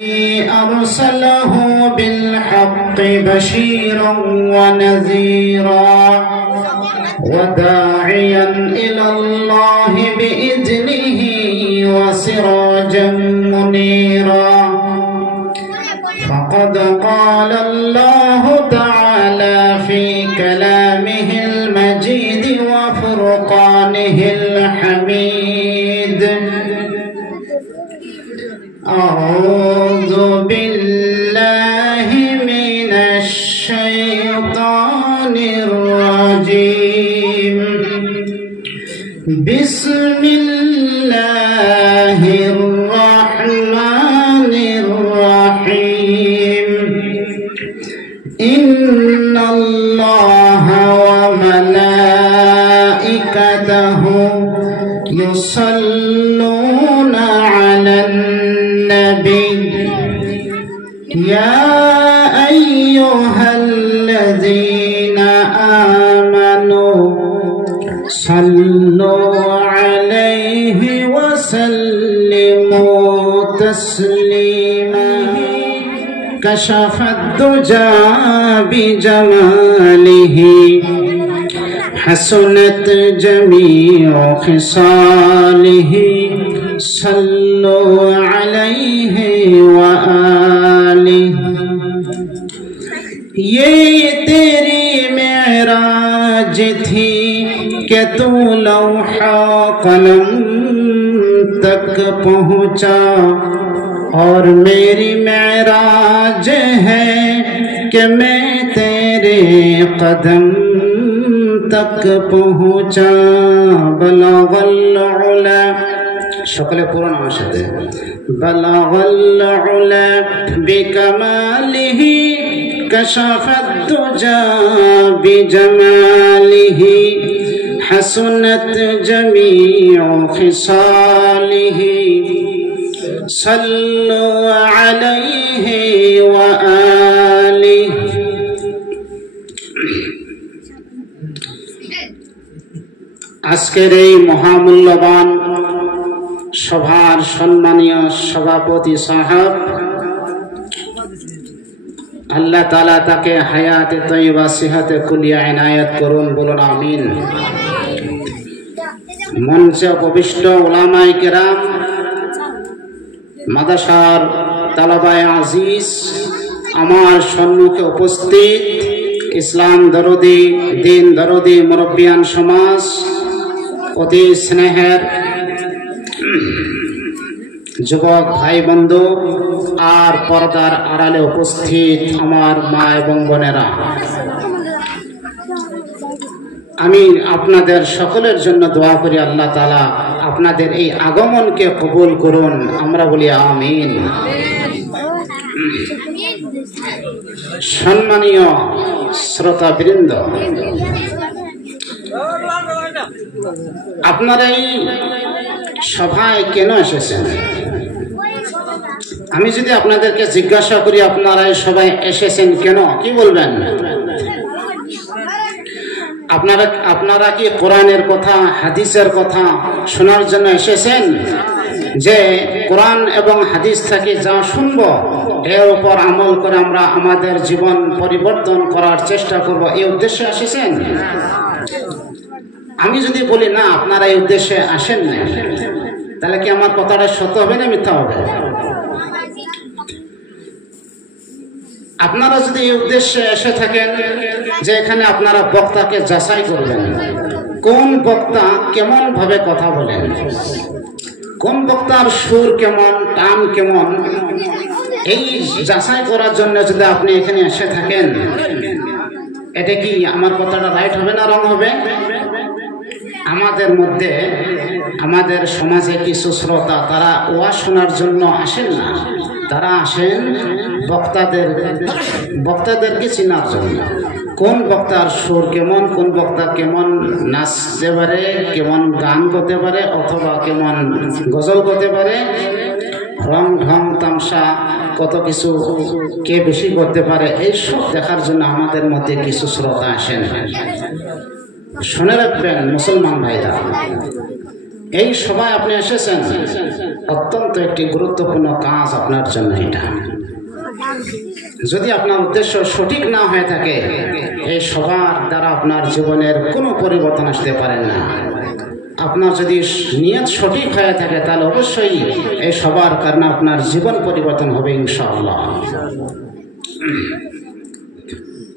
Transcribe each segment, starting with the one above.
أرسله بالحق بشيرا ونذيرا وداعيا إلى الله بإذنه وسراجا منيرا فقد قال الله تعالى في كلامه المجيد وفرقانه الحميد أعوذ بالله من الشيطان الرجيم بسم الله الرحمن الرحيم إن الله وملائكته يصلون على النبي يا أيها الذين آمنوا صلوا عليه وسلموا تسليما كشف الدجى بجماله حسنت جميع خصاله صلوا عليه وآله ये तेरी मेराज थी कि तू लौहा कलम तक पहुँचा और मेरी मेराज है कि मैं तेरे कदम तक पहुँचा बलगल उला সকলে পুরাণ আমার সাথে বলগল উলা বিকামালিহি কাশাফাদ দুজা বিজামালিহি হাসনাত জামিউ খিসালিহি সাল্লু আলাইহি ওয়া আলিহি আজকের এই মহামূল্যবান সভার সম্মানীয় সভাপতি সাহেব আল্লাহ তাআলা তাকে হায়াতে তয়্যিবা সিহাতে কুলিয়া ইনায়াত করুন, বলুন আমিন। মঞ্চে উপবিষ্ট উলামায়ে কেরাম, মাদ্রাসার তালাবায়ে আজিজ, আমার সম্মুখে উপস্থিত ইসলাম দরদি দিন দরদি মুরব্বিয়ান সমাজ, অতি স্নেহের যুবক ভাই বন্ধু আর পর্দার আড়ালে উপস্থিত আমার মা এবং বোনেরা, আমি আপনাদের সকলের জন্য দোয়া করি আল্লাহ তাআলা আপনাদের এই আগমনকে কবুল করুন, আমরা বলি আমিন। সম্মানীয় শ্রোতাবৃন্দ, আপনারা এই সভায় কেন এসেছেন? আমি যদি আপনাদেরকে জিজ্ঞাসা করি আপনারা এই সভায় এসেছেন কেন, কি বলবেন? আপনারা কি কোরআনের কথা হাদিসের কথা শোনার জন্য এসেছেন, যে কোরআন এবং হাদিস থেকে যা শুনবো এর উপর আমল করে আমরা আমাদের জীবন পরিবর্তন করার চেষ্টা করব, এই উদ্দেশ্যে এসেছেন? আমি যদি বলি না আপনারা এই উদ্দেশ্যে আসেন না, তাহলে কি আমার কথাটা সত্য হবে না মিথ্যা হবে? আপনারা যদি এই উদ্দেশ্যে এসে থাকেন যে এখানে আপনারা বক্তাকে যাচাই করবেন, কোন বক্তা কেমন ভাবে কথা বলেন, কোন বক্তার সুর কেমন, টান কেমন, এই যাচাই করার জন্য যদি আপনি এখানে এসে থাকেন, এটা কি আমার কথাটা রাইট হবে না রং হবে? আমাদের মধ্যে আমাদের সমাজে কিছু শ্রোতা তারা ওয়াজ শোনার জন্য আসেন না, তারা আসেন বক্তাদেরকে চেনার জন্য। কোন বক্তার সুর কেমন, কোন বক্তা কেমন নাচতে পারে, কেমন গান করতে পারে, অথবা কেমন গজল করতে পারে, রং ঢং তামসা কত কিছু কে বেশি করতে পারে, এইসব দেখার জন্য আমাদের মধ্যে কিছু শ্রোতা আসেন। শুনে রাখবেন মুসলমান ভাইরা, এই সভায় আপনি এসেছেন অত্যন্ত একটি গুরুত্বপূর্ণ কাজ আপনার জন্য এটা। যদি আপনার উদ্দেশ্য সঠিক না হয়ে থাকে, এই সবার দ্বারা আপনার জীবনের কোনো পরিবর্তন আসতে পারে না। আপনার যদি নিয়ত সঠিক হয়ে থাকে তাহলে অবশ্যই এই সবার কারণে আপনার জীবন পরিবর্তন হবে ইনশাআল্লাহ।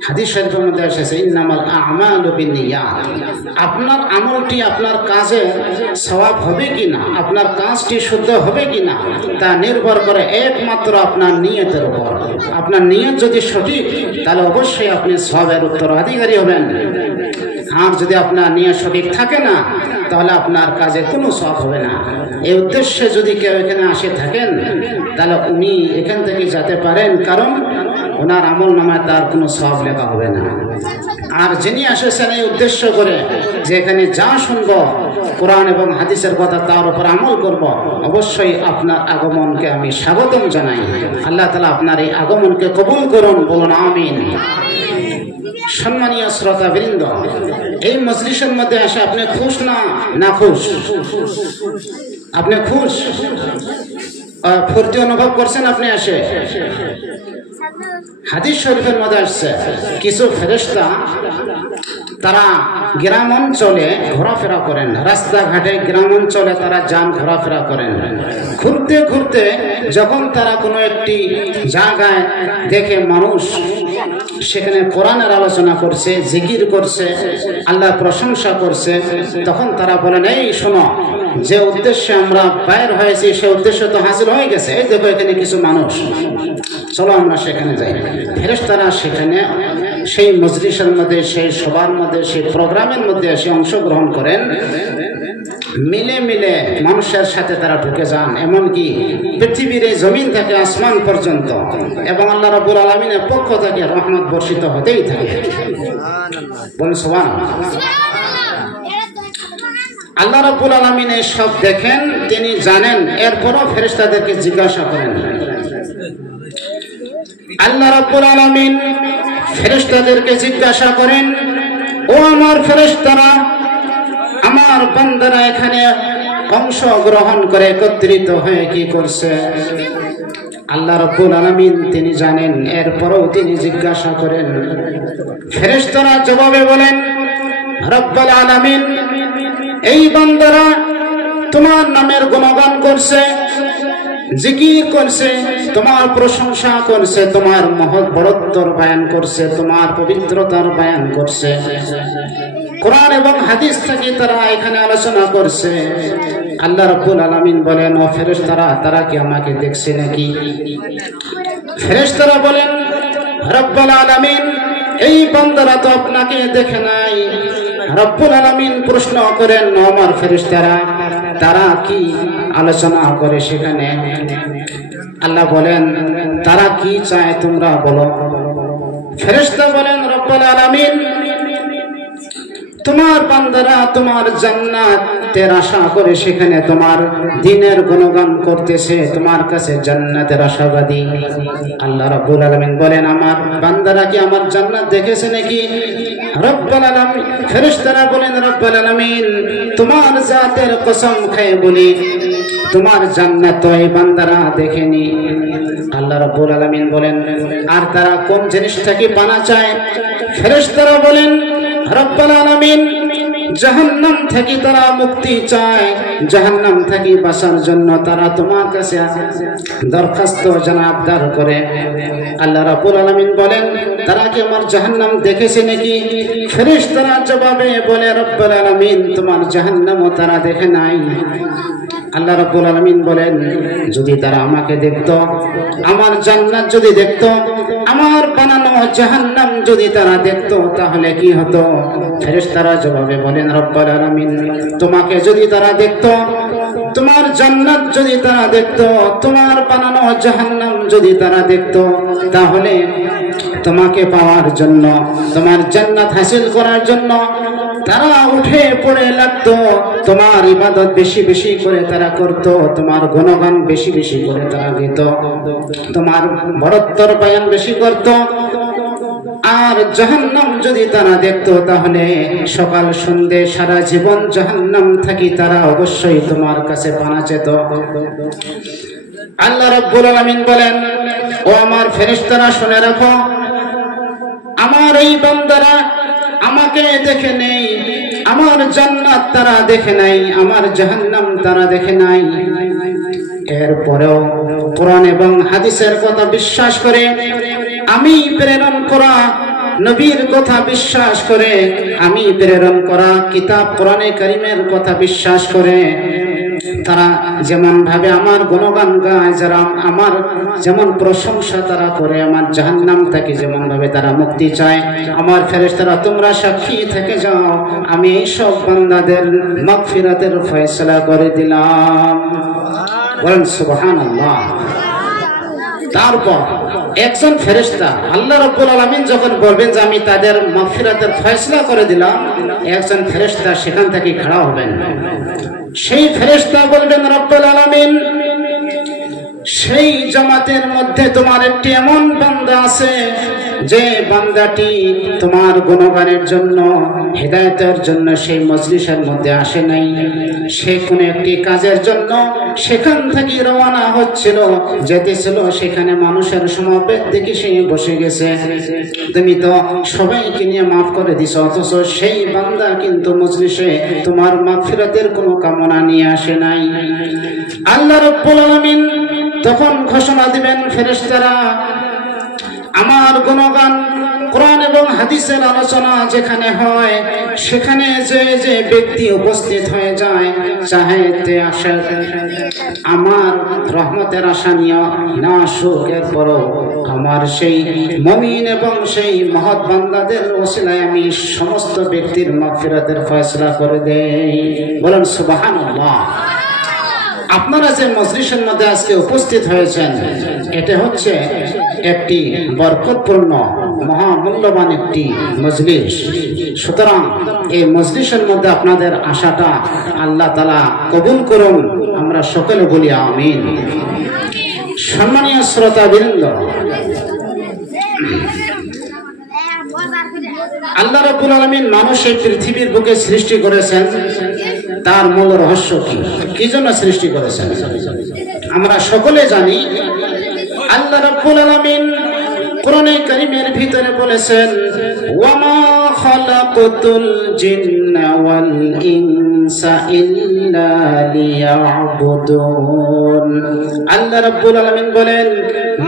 হাদিস শরীফের মধ্যে এসেছে ইন্নামাল আ'মালু বিন্নিয়াত। আপনার আমলটি আপনার কাজে সওয়াব হবে কিনা, আপনার কাজটি শুদ্ধ হবে কিনা তা নির্ভর করে একমাত্র আপনার নিয়তের উপর। আপনার নিয়ত যদি সঠিক তাহলে অবশ্যই আপনি সওয়াবের উত্তরাধিকারী হবেন। আর যদি আপনার নিয়ত সঠিক থাকে না তাহলে আপনার কাজে কোনো সওয়াব হবে না। এই উদ্দেশ্যে যদি কেউ এখানে আসে থাকেন তাহলে উনি এখান থেকে যেতে পারেন, কারণ ওনার আমল নামায় তার কোনো সওয়াব লেখা হবে না। আর যিনি এসেছেন এই উদ্দেশ্য করে যে এখানে যা শুনব কোরআন এবং হাদিসের কথা তার উপর আমল করব, অবশ্যই আপনার আগমনকে আমি স্বাগতম জানাই। আল্লাহ তাআলা আপনার এই আগমনকে কবুল করুন, বলুন আমিন। সম্মানীয় শ্রোতাবৃন্দ, এই মজলিসের মধ্যে আসে আপনি খুশ না খুশ? আপনি খুশ, ফুর্তি অনুভব করছেন আপনি আসে? হাদিস শরীফের মধ্যে আসছে কিছু ফেরেশতা তারা গ্রাম অঞ্চলে ঘোরাফেরা করেন, রাস্তাঘাটে গ্রাম অঞ্চলে তারা যান ঘোরাফেরা করেন। ঘুরতে ঘুরতে যখন তারা কোনো একটি জায়গায় দেখে মানুষ সেখানে কোরআনের আলোচনা করছে, জিকির করছে, আল্লাহর প্রশংসা করছে, তখন তারা বলেন এই শোনো, যে উদ্দেশ্যে আমরা বাইর হয়েছি সে উদ্দেশ্য তো হাসিল হয়ে গেছে, এই দেখো এখানে কিছু মানুষ, চলো আমরা সেখানে যাই। ফেরেশতারা সেখানে সেই মজলিসের মধ্যে, সেই সবার মধ্যে, সেই প্রোগ্রামের মধ্যে এসে অংশগ্রহণ করেন। মিলে মিলে মানুষের সাথে তারা ঢুকে যান, এমনকি পৃথিবীর এই জমিন থেকে আসমান পর্যন্ত, এবং আল্লাহ রাব্বুল আলামিনের পক্ষ থেকে রহমত বর্ষিত হতেই থাকে। বলুন সুবহানাল্লাহ। আল্লাহ রাব্বুল আলামিন এই সব দেখেন, তিনি জানেন। এরপরও ফেরেশতাদেরকে জিজ্ঞাসা করেন। আল্লাহ রাব্বুল আলামিন ফেরেশতাদেরকে জিজ্ঞাসা করেন, ও আমার ফেরেশতারা, আমার বান্দারা এখানে অংশগ্রহণ করে একত্রিত হয়ে কি করছে? আল্লাহ রাব্বুল আলামিন তিনি জানেন, এরপরও তিনি জিজ্ঞাসা করেন। ফেরেশতারা জবাবে বলেন, রব্বুল আলামিন, এই বান্দারা তোমার নামের গুণগান করছে, জিকির করছে, তোমার প্রশংসা করছে, তোমার মহৎ বড়ত্বর বয়ান করছে, তোমার পবিত্রতার বয়ান করছে, কোরআন এবং হাদিস থেকে তারা এখানে আলোচনা করছে। আল্লাহ রাব্বুল আলামিন বলেন, ও ফেরেশতারা, তারা কি আমাকে দেখছে নাকি? ফেরেশতারা বলেন, রব্বুল আলামিন, এই বান্দারা তো আপনাকে দেখে নাই। রব্বুল আলামিন প্রশ্ন করেন, ও আমার ফেরেশতারা, তারা কি আলোচনা করে সেখানে? আল্লাহ বলেন, তারা কি চায় তোমরা বলো। ফেরেশতা বলেন, রব্বুল আলামিন, তোমার বান্দারা তোমার জান্নাতের আশা করে সেখানে তোমার দ্বীনের গুণগান করতেছে, তোমার কাছে জান্নাতের আশাবাদী। আল্লাহ রাব্বুল আলামিন বলেন, আমার বান্দারা কি আমার জান্নাত দেখেছে নাকি? রব্বুল আলামিন, ফেরেশতারা বলেন, রব্বুল আলামিন, তোমার জাতের কসম খেয়ে বলি, তোমার জান্নাত তো এই বান্দারা দেখেনি। আল্লাহ রাব্বুল আলামিন বলেন, আর তারা কোন জিনিসটাকে পানা চায়? ফেরেশতারা বলেন, রব্বুল আলামিন, জাহান্নাম থেকে তারা মুক্তি চায়, জাহান্নাম থেকে বাঁচার জন্য তারা তোমার কাছে দরখাস্ত আবদার করে। আল্লাহ রাব্বুল আলামিন বলেন, তারা কি আমার জাহান্নাম দেখেছে নাকি? ফেরেশতারা জবাবে বলে, রব্বুল আলামিন, তোমার জাহান্নামও তারা দেখে নাই। আল্লাহ রাব্বুল আলামিন বলেন, যদি তারা আমাকে দেখতো, আমার জান্নাত যদি দেখতো, আমার বানানো জাহান্নাম যদি তারা দেখতো, তাহলে কি হতো? ফেরেশতারা জবাবে বলেন, রব্বুল আলামিন, তোমাকে যদি তারা দেখতো, তোমার জান্নাত যদি তারা দেখতো, তোমার বানানো জাহান্নাম যদি তারা দেখতো, তাহলে তোমাকে পাওয়ার জন্য, তোমার জান্নাত হাসিল করার জন্য তারা উঠে পড়ে লাগতো, তোমার ইবাদত বেশি বেশি করে তারা করত, তোমার গুণগান বেশি বেশি করে তারা দিত, তোমার বড়ত্বর বয়ান বেশি করত। আর জাহান্নাম যদি তারা দেখতো তাহলে সকাল সন্ধ্যে সারা জীবন জাহান্নাম থাকি তারা অবশ্যই তোমার কাছে পানা চেত। আল্লাহ রাব্বুল আলামিন বলেন, ও আমার ফেরেশতারা শুনে রাখো, আমার এই বান্দারা আমাকে দেখে নেই, আমার জান্নাত তারা দেখে নাই, আমার জাহান্নাম তারা দেখে নাই। এরপরেও কোরআন এবং হাদিসের কথা বিশ্বাস করে, আমি প্রেরণ করা নবীর কথা বিশ্বাস করে, আমি প্রেরণ করা কিতাব কোরআনে কারীমের কথা বিশ্বাস করে তারা যেমন ভাবে আমার গুণগান গায়, যারা আমার যেমন প্রশংসা তারা করে, আমার জাহান্নাম থেকে যেমন ভাবে তারা মুক্তি চায়, আমার ফেরেশতারা তোমরা সাক্ষী থেকে যাও, আমি এই সব বান্দাদের মাগফিরাতের ফয়সালা করে দিলাম। বলেন সুবহানাল্লাহ। তারপর একজন ফেরেশতা আল্লাহ রাব্বুল আলামিন যখন বলবেন যে আমি তাদের মাগফিরাতের ফয়সালা করে দিলাম, একজন ফেরেশতা সেখান থেকে খাড়া হবেন। সেই ফেরেশতা বলবেন, রব্বুল আলামিন, সেই জামাতের মধ্যে তোমার একটি এমন বান্দা আছে যে বান্দাটি তোমার গুণগানের জন্য, হেদায়েতের জন্য সেই মজলিসের মধ্যে আসে নাই, সে কোনো একটি কাজের জন্য সেখান থেকে রওনা হচ্ছিল, যেতেছিল, সেখানে মানুষের সমাবেশ দেখে সে বসে গেছে, তুমি তো সবাইকে নিয়ে মাফ করে দিছো, অথচ সেই বান্দা কিন্তু মজলিসে তোমার মাগফিরাতের কোনো কামনা নিয়ে আসে নাই। আল্লাহ রাব্বুল আলামিন তখন ঘোষণা দিবেন, ফেরেশতারা আমার গুণগান কোরআন এবং হাদিসের আলোচনা যেখানে হয় সেখানে যে যে ব্যক্তি উপস্থিত হয়ে যায়, চাহেতে আসে আমার রহমতের আশা নিয়ে না আসুক, এরপরও আমার সেই মুমিন এবং সেই মহৎ বান্দাদের ওসিলায় আমি সমস্ত ব্যক্তির মাগফিরাতের ফয়সালা করে দেই। বলেন সুবহানাল্লাহ। আপনারা যে মজলিসের মধ্যে আজকে উপস্থিত হয়েছেন, এটা হচ্ছে একটি বরকতপূর্ণ মহামূল্যবান একটি মজলিস। সুতরাং এই মজলিসের মধ্যে আপনাদের আশাটা আল্লাহ তাআলা কবুল করুন, আমরা সকলে বলি আমিন। সম্মানীয় শ্রোতাবৃন্দ, আল্লাহ রাব্বুল আলামিন মানুষ এই পৃথিবীর বুকে সৃষ্টি করেছেন, তার মূল রহস্য কি জন্য সৃষ্টি করেছেন আমরা সকলে জানি। আল্লাহ রাব্বুল আলামিন কোরআনে কারীমের ভিতরে বলেছেন, ওয়ামা খালাকতুল জিন্না ওয়াল ইনসা ইল্লা লিয়াবুদুন। আল্লাহ রাব্বুল আলামিন বলেন,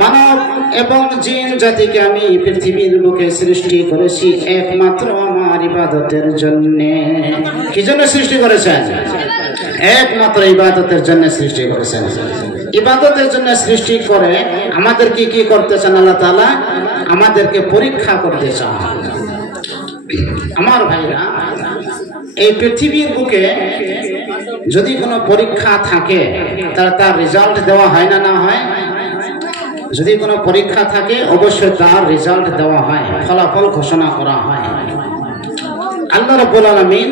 মানব এবং জিন জাতিকে আমি পৃথিবীর বুকে সৃষ্টি করেছি একমাত্র আমার ইবাদতের জন্য। কি জন্য সৃষ্টি করেছেন? একমাত্র ইবাদতের জন্য সৃষ্টি করেছেন। ইবাদতের জন্য সৃষ্টি করে আমাদেরকে কি করতে চান আল্লাহ তাআলা? আমাদেরকে পরীক্ষা করতে চান। আমার ভাইরা, এই পৃথিবীর বুকে যদি কোনো পরীক্ষা থাকে তাহলে তার রেজাল্ট দেওয়া হয় না, না হয়? যদি কোনো পরীক্ষা থাকে অবশ্যই তার রেজাল্ট দেওয়া হয়, ফলাফল ঘোষণা করা হয়। আল্লাহ রাব্বুল আলামিন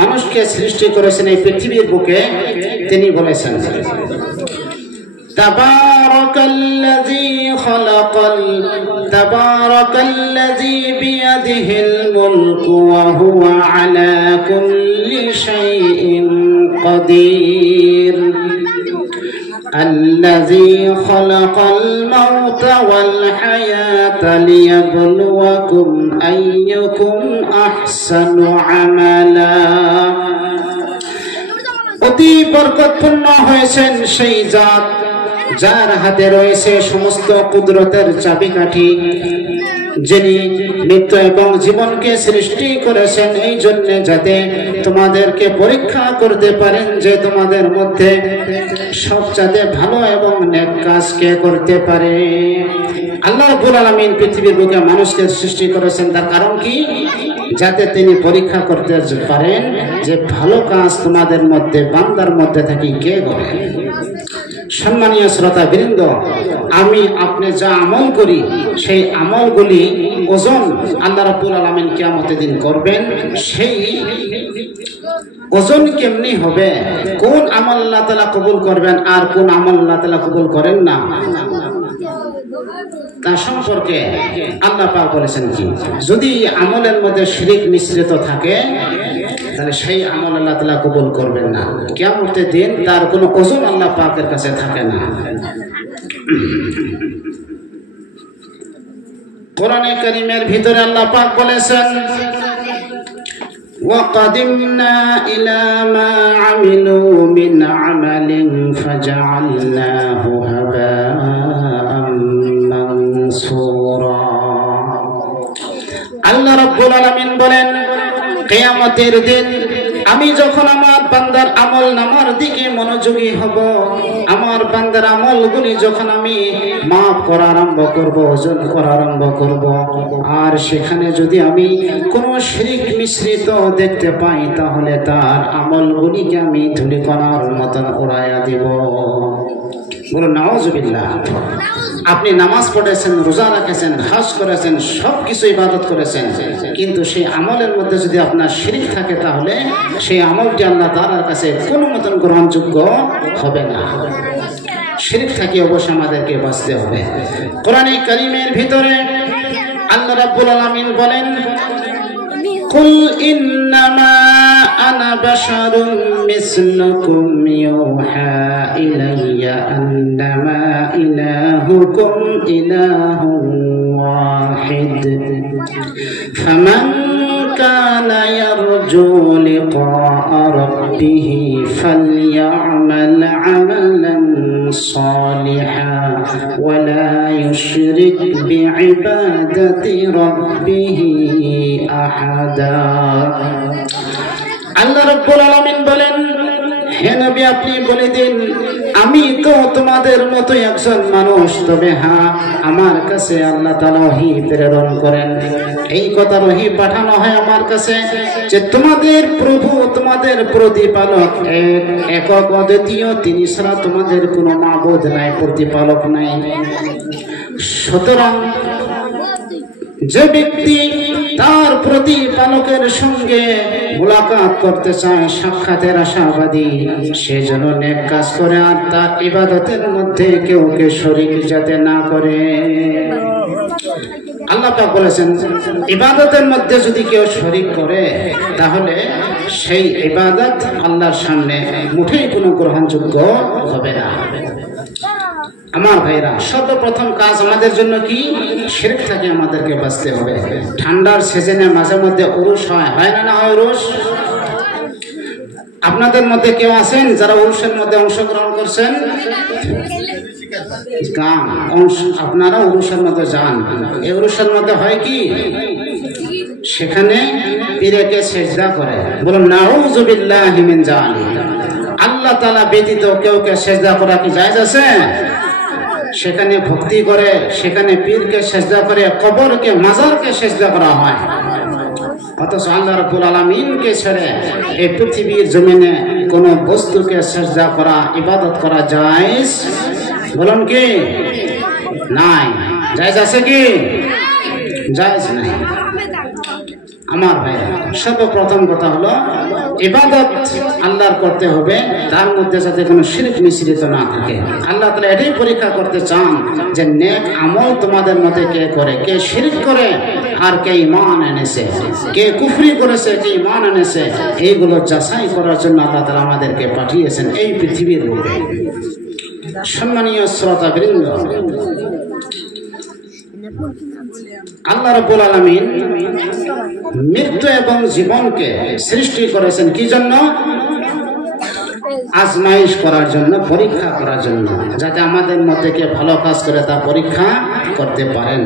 মানুষকে সৃষ্টি করেছেন এই পৃথিবীর বুকে, তিনি বলেছেন, তাবারাকাল্লাযী বিয়াদিহিল মুলকু ওয়া হুয়া আলা কুল্লি শাইইন কাদির। الذي خلق الموت والحياة ليبلوكم أيكم أحسن عملا। অতি বরকতপূর্ণ হয়েছেন সেই জাত যার হাতে রয়েছে সমস্ত কুদরতের চাবিকাঠি, যিনি মৃত্যু এবং জীবনকে সৃষ্টি করেছেন এই জন্য যাতে তোমাদেরকে পরীক্ষা করতে পারেন যে তোমাদের মধ্যে সবচেয়ে ভালো এবং নেক কাজ কে করতে পারে। আল্লাহ রাব্বুল আলামিন পৃথিবীর বুকে মানুষকে সৃষ্টি করেছেন, তার কারণ কি? যাতে তিনি পরীক্ষা করতে পারেন যে ভালো কাজ তোমাদের মধ্যে, বান্দার মধ্যে থাকি কে করে। সম্মানীয় শ্রোতাবৃন্দ, আমি আপনি যা আমল করি সেই আমলগুলি ওজন আল্লাহ রাব্বুল আলামিন কিয়ামতের দিন করবেন। সেই ওজন কেমনি হবে, কোন আমল আল্লাহ তাআলা কবুল করবেন আর কোন আমল আল্লাহ তাআলা কবুল করেন না, তার সম্পর্কে আল্লাহ পাক বলেছেন কি, যদি আমলের মধ্যে শিরক মিশ্রিত থাকে তাহলে সেই আমল আল্লাহ তাআলা কবুল করবেন না। কিয়ামতের দিন তার কোনো ওজন আল্লাহ পাকের কাছে থাকে না। কোরআনে কারীমের ভিতরে আল্লাহ পাক বলেছেন, وَقَدِمْنَا إِلَى مَا عَمِلُوا مِنْ عَمَلٍ فَجَعَلْنَاهُ هَبَاءً مَنْثُورًا। আল্লাহ রাব্বুল আলামিন বলেন, কিয়ামতের দিন আমি যখন আমার বান্দার আমল নামার দিকে মনোযোগী হব, আমার বান্দার আমলগুলি যখন আমি মাফ করা আরম্ভ করব, ওজন করা আরম্ভ করব, আর সেখানে যদি আমি কোনো শিরক মিশ্রিত দেখতে পাই তাহলে তার আমলগুলিকে আমি ধূলিকণার মতন উড়াইয়া দিব। বলুন নাউজুবিল্লাহ। আপনি নামাজ পড়েছেন, রোজা রেখেছেন, হজ করেছেন, সব কিছু ইবাদত করেছেন, কিন্তু সেই আমলের মধ্যে যদি আপনার শিরক থাকে তাহলে সেই আমলটি আল্লাহ তাআলার কাছে কোনো মতন গ্রহণযোগ্য হবে না। শিরক থেকে অবশ্যই আমাদেরকে বাঁচতে হবে। কোরআনে কারীমের ভিতরে আল্লাহ রাব্বুল আলামিন বলেন, কুল ইন্নামা আনা বাশারুম মিসলুকুম ইউহা ইলাইয়া আন্নামা ইলাহুকুম ইলাহুন ওয়াহিদ ফামান কানা ইয়ারজু লিকা রাব্বিহি ফালইআমাল আমালান সালিহান ওয়া লা ইউশরিক বিইবাদাতি রাব্বিহি আহাদা। আল্লাহ রাব্বুল আলামিন বলেন, হে নবী আপনি বলে দিন, আমি তো তোমাদের মতো একজন মানুষ, তবে হ্যাঁ আমার কাছে আল্লাহ তাআলা ওহী প্রেরণ করেন। এই কথা ওহী পাঠানো হয় আমার কাছে যে তোমাদের প্রভু, তোমাদের প্রতিপালক একক অদ্বিতীয়, তিনি ছাড়া তোমাদের কোনো মাবুদ নাই, প্রতিপালক নাই। সুতরাং যে ব্যক্তি তার প্রতিপালকের সঙ্গে মুলাকাত করতে চায়, সাক্ষাতের আশাবাদী, সে যেন নেক কাজ করে আর তার ইবাদতের মধ্যে কেউ শরীক যাতে না করে। আল্লাহ পাক বলেছেন, ইবাদতের মধ্যে যদি কেউ শরীক করে তাহলে সেই ইবাদত আল্লাহর সামনে মুঠেই কোনো গ্রহণযোগ্য হবে না। আমার ভাইরা, সর্বপ্রথম কাজ আমাদের জন্য কি? শিরক থেকে আমাদেরকে বাঁচতে হবে। ঠান্ডার সিজনে মাঝে মধ্যে উরুস হয়, হয় না? না হয় উরুস? আপনাদের মধ্যে কেউ আছেন যারা উরুসের মধ্যে অংশগ্রহণ করছেন? আপনারা উরুসের মধ্যে যান। এই উরুসের মধ্যে হয় কি? সেখানে পীরকে সেজদা করে। বলুন নাউযুবিল্লাহি মিন যালিক। আল্লাহ তাআলা ব্যতীত কেউ কে সেজদা করা কি জায়েজ আছে? সেখানে ভক্তি করে, সেখানে পীরকে সেজদা করে, কবরকে, মাজারকে সেজদা করা হয়। অথচ আল্লাহ রাব্বুল আলামিনকে ছেড়ে এই পৃথিবীর জমিনে কোনো বস্তুকে সেজদা করা, ইবাদত করা জায়েজ? বলুন কি? নাই। জায়েজ আছে কি? জায়েজ নাই। আমার ভাই, সর্বপ্রথম কথা হলো ইবাদত আল্লাহর করতে হবে, তার মধ্যে যাতে কোনো শিরক মিশ্রিত না থাকে। আল্লাহ তাআলা এটাই পরীক্ষা করতে চান যে নেক আমল তোমাদের মধ্যে কে করে, কে শিরক করে, আর কে ঈমান এনেছে, কে কুফরি করেছে, কে ঈমান এনেছে। এইগুলো যাচাই করার জন্য আল্লাহ তাআলা আমাদেরকে পাঠিয়েছেন এই পৃথিবীর বুকে। সম্মানীয় শ্রোতাবৃন্দ, আল্লাহ রাব্বুল আলামিন মৃত্যু এবং জীবনকে সৃষ্টি করেছেন কি জন্য? আজমাইশ করার জন্য, পরীক্ষা করার জন্য, যাতে আমাদের মধ্যে কে ভালো কাজ করে তা পরীক্ষা করতে পারেন।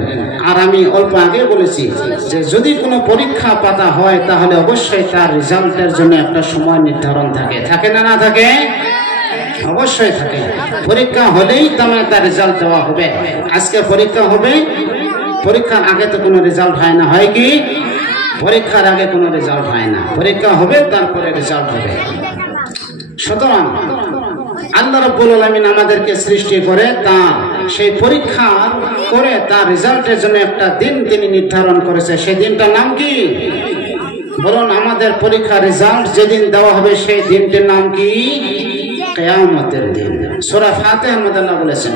আর আমি অল্প আগে বলেছি যে যদি কোনো পরীক্ষা পাতা হয় তাহলে অবশ্যই তার রেজাল্টের জন্য একটা সময় নির্ধারণ থাকে। থাকে না? না থাকে? অবশ্যই থাকে। পরীক্ষা হলেই তার রেজাল্ট দেওয়া হবে। আজকে পরীক্ষা হবে, পরীক্ষার আগে তো কোনো রেজাল্ট হয় না, হয় কি? পরীক্ষার আগে কোনো রেজাল্ট হয় না, পরীক্ষা হবে তারপরে রেজাল্ট হবে। সুতরাং আল্লাহ রাব্বুল আলামিন আমাদেরকে সৃষ্টি করে তার সেই পরীক্ষা করে তার রেজাল্টের জন্য একটা দিন তিনি নির্ধারণ করেছে। সেই দিনটার নাম কি? বলুন, আমাদের পরীক্ষার রেজাল্ট যেদিন দেওয়া হবে সেই দিনটির নাম কি? কিয়ামতের দিন। সূরা ফাতিহার মধ্যে আল্লাহ বলেছেন,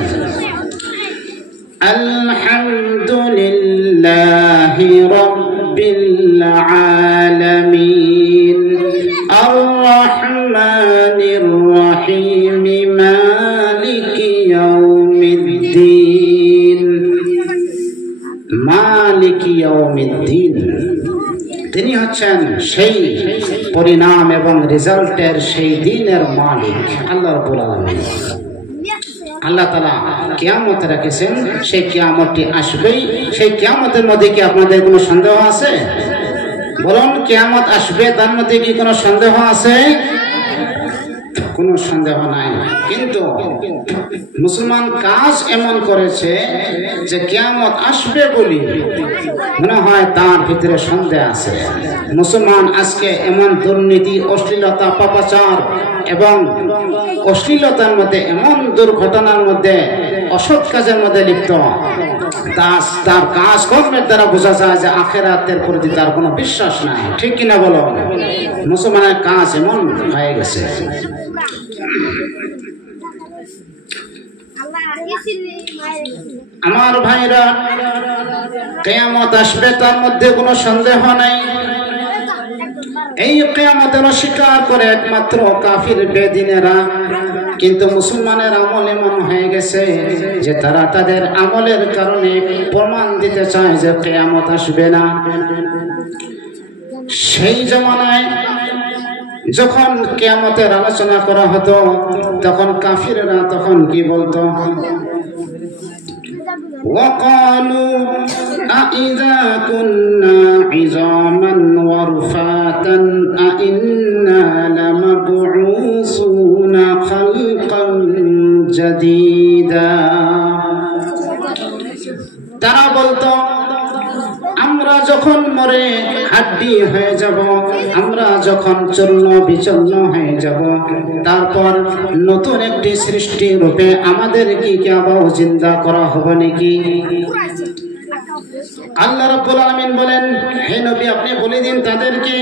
আলহামদুলিল্লাহি রাব্বিল আলামিন আর রহমানির রহিম মালিকি ইয়াউমিদ্দিন। মালিকি ইয়াউমিদ্দিন, তিনি হচ্ছেন সেই পরিণাম এবং রেজাল্টের, সেই দিনের মালিক আল্লাহ রাব্বুল আলামিন। আল্লাহ তাআলা কিয়ামত রেখেছেন, সেই কিয়ামতটি আসবেই। সেই কিয়ামতের মধ্যে কি আপনাদের কোনো সন্দেহ আছে? বলুন, কিয়ামত আসবে, তার মধ্যে কি কোনো সন্দেহ আছে? কোনো সন্দেহ নাই। কিন্তু মুসলমান কাজ এমন করেছে যে কিয়ামত আসবে বলি মনে হয় তার ভিতরে সন্দেহ আছে। মুসলমান আজকে এমন দুর্নীতি, অশ্লীলতা, পাপাচার এবং অশ্লীলতার মধ্যে, এমন দুর্ঘটনার মধ্যে, অসৎ কাজের মধ্যে লিপ্ত, তার কাজ কর্মের দ্বারা বোঝা যায় যে আখিরাতের প্রতি তার কোনো বিশ্বাস নাই। ঠিক কিনা বলো? মুসলমানের কাজ এমন হয়ে গেছে। আমার ভাইরা, কিয়ামত আসবে, তার মধ্যে কোনো সন্দেহ নাই। এই কিয়ামতের অস্বীকার করে একমাত্র কাফির বেদিনেরা। কিন্তু মুসলমানের আমল এমন হয়ে গেছে যে তারা তাদের আমলের কারণে প্রমাণ দিতে চায় যে কিয়ামত আসবে না। সেই জামানায় যখন কিয়ামতের আলোচনা করা হতো, তখন কাফিররা তখন কি বলতো? وقالوا أإذا كنا عظاما ورفاتا أإنا لمبعوثون خلقا جديدا। তারা বলতো, আমরা যখন মরে হাড্ডি হয়ে যাব, আমরা যখন চূর্ণ বিচূর্ণ হয়ে যাব, তারপর নতুন একটি সৃষ্টি রূপে আমাদের কি আবার জিন্দা করা হবে নাকি? আল্লাহ রাব্বুল আলামিন বলেন, হে নবী, আপনি বলে দিন তাদেরকে,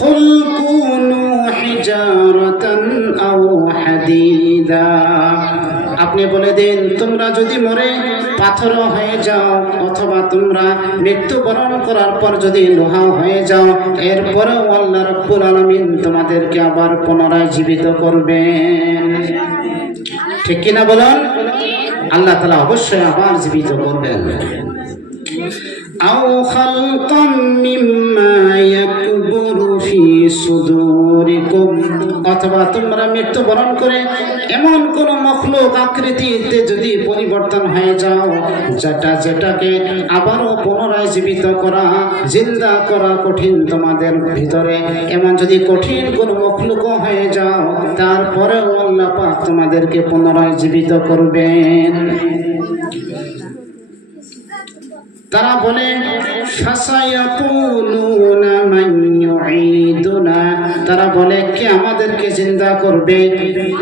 কুল কুনু হিজারাতান আও হাদিদা। আপনি বলে দিন, তোমরা যদি মরে পাথর হয়ে যাও, অথবা তোমরা মৃত্যুবরণ করার পর যদি লোহা হয়ে যাও, এরপরেও আল্লাহ রাব্বুল আলামিন তোমাদেরকে আবার পুনরায় জীবিত করবেন। ঠিক কিনা বলুন? আল্লাহ তাআলা অবশ্যই আবার জীবিত করবেন। আও খালকাম মিম্মা ইয়াকবুরু ফি সুদুরিকুম, অথবা তোমরা মৃত্যুবরণ করে এমন কোন মখলুক আকৃতিতে যদি পরিবর্তন হয়ে যাও, যেটাকে আবারও পুনরায় জীবিত করা, জিন্দা করা কঠিন তোমাদের ভিতরে, এমন যদি কঠিন কোন মখলুক হয়ে যাও, তারপরেও আল্লাহ পাক তোমাদেরকে পুনরায় জীবিত করবেন। তারা বলে, ফাসায়াকুলুনা মান ইউঈদুনা, তারা বলে, কে আমাদেরকে জিন্দা করবে?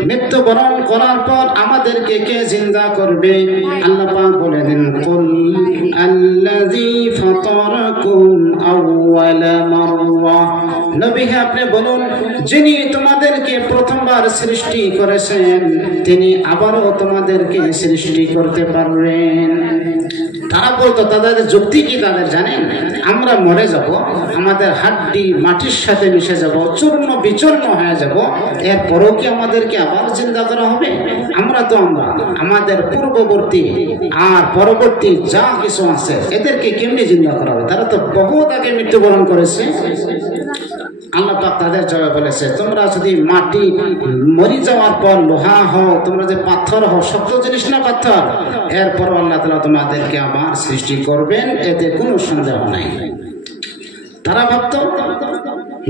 মৃত্যুবরণ করার পর আমাদেরকে কে জিন্দা করবে? আল্লাহ পাক বলে দেন, কুল আল্লাযী ফাতারাকুম আউওয়ালা মাররা। নবী, আপনি বলুন, যিনি তোমাদেরকে প্রথমবার সৃষ্টি করেছেন, তিনি আবারও তোমাদেরকে সৃষ্টি করতে পারবেন। তারা বলতো, তাদের যুক্তি কি তাদের জানেন? আমরা মরে যাব, আমাদের হাড্ডি মাটির সাথে মিশে যাব, চূর্ণ বিচূর্ণ হয়ে যাব, এরপরেও কি আমাদেরকে আবার জিন্দা করা হবে? আমরা আমাদের পূর্ববর্তী আর পরবর্তী যা কিছু আছে, এদেরকে কেমনি জিন্দা করা হবে? তারা তো বহুত আগে মৃত্যুবরণ করেছে। আল্লাহ পাক তাদের জবাবে বলেছে, তোমরা যদি মাটি মরে যাওয়ার পর লোহা হও, তোমরা যে পাথর হও, শক্ত জিনিস না পাথর, এরপর আল্লাহ তাআলা তোমাদেরকে আবার সৃষ্টি করবেন, এতে কোনো সন্দেহ নাই। তারা ভাবত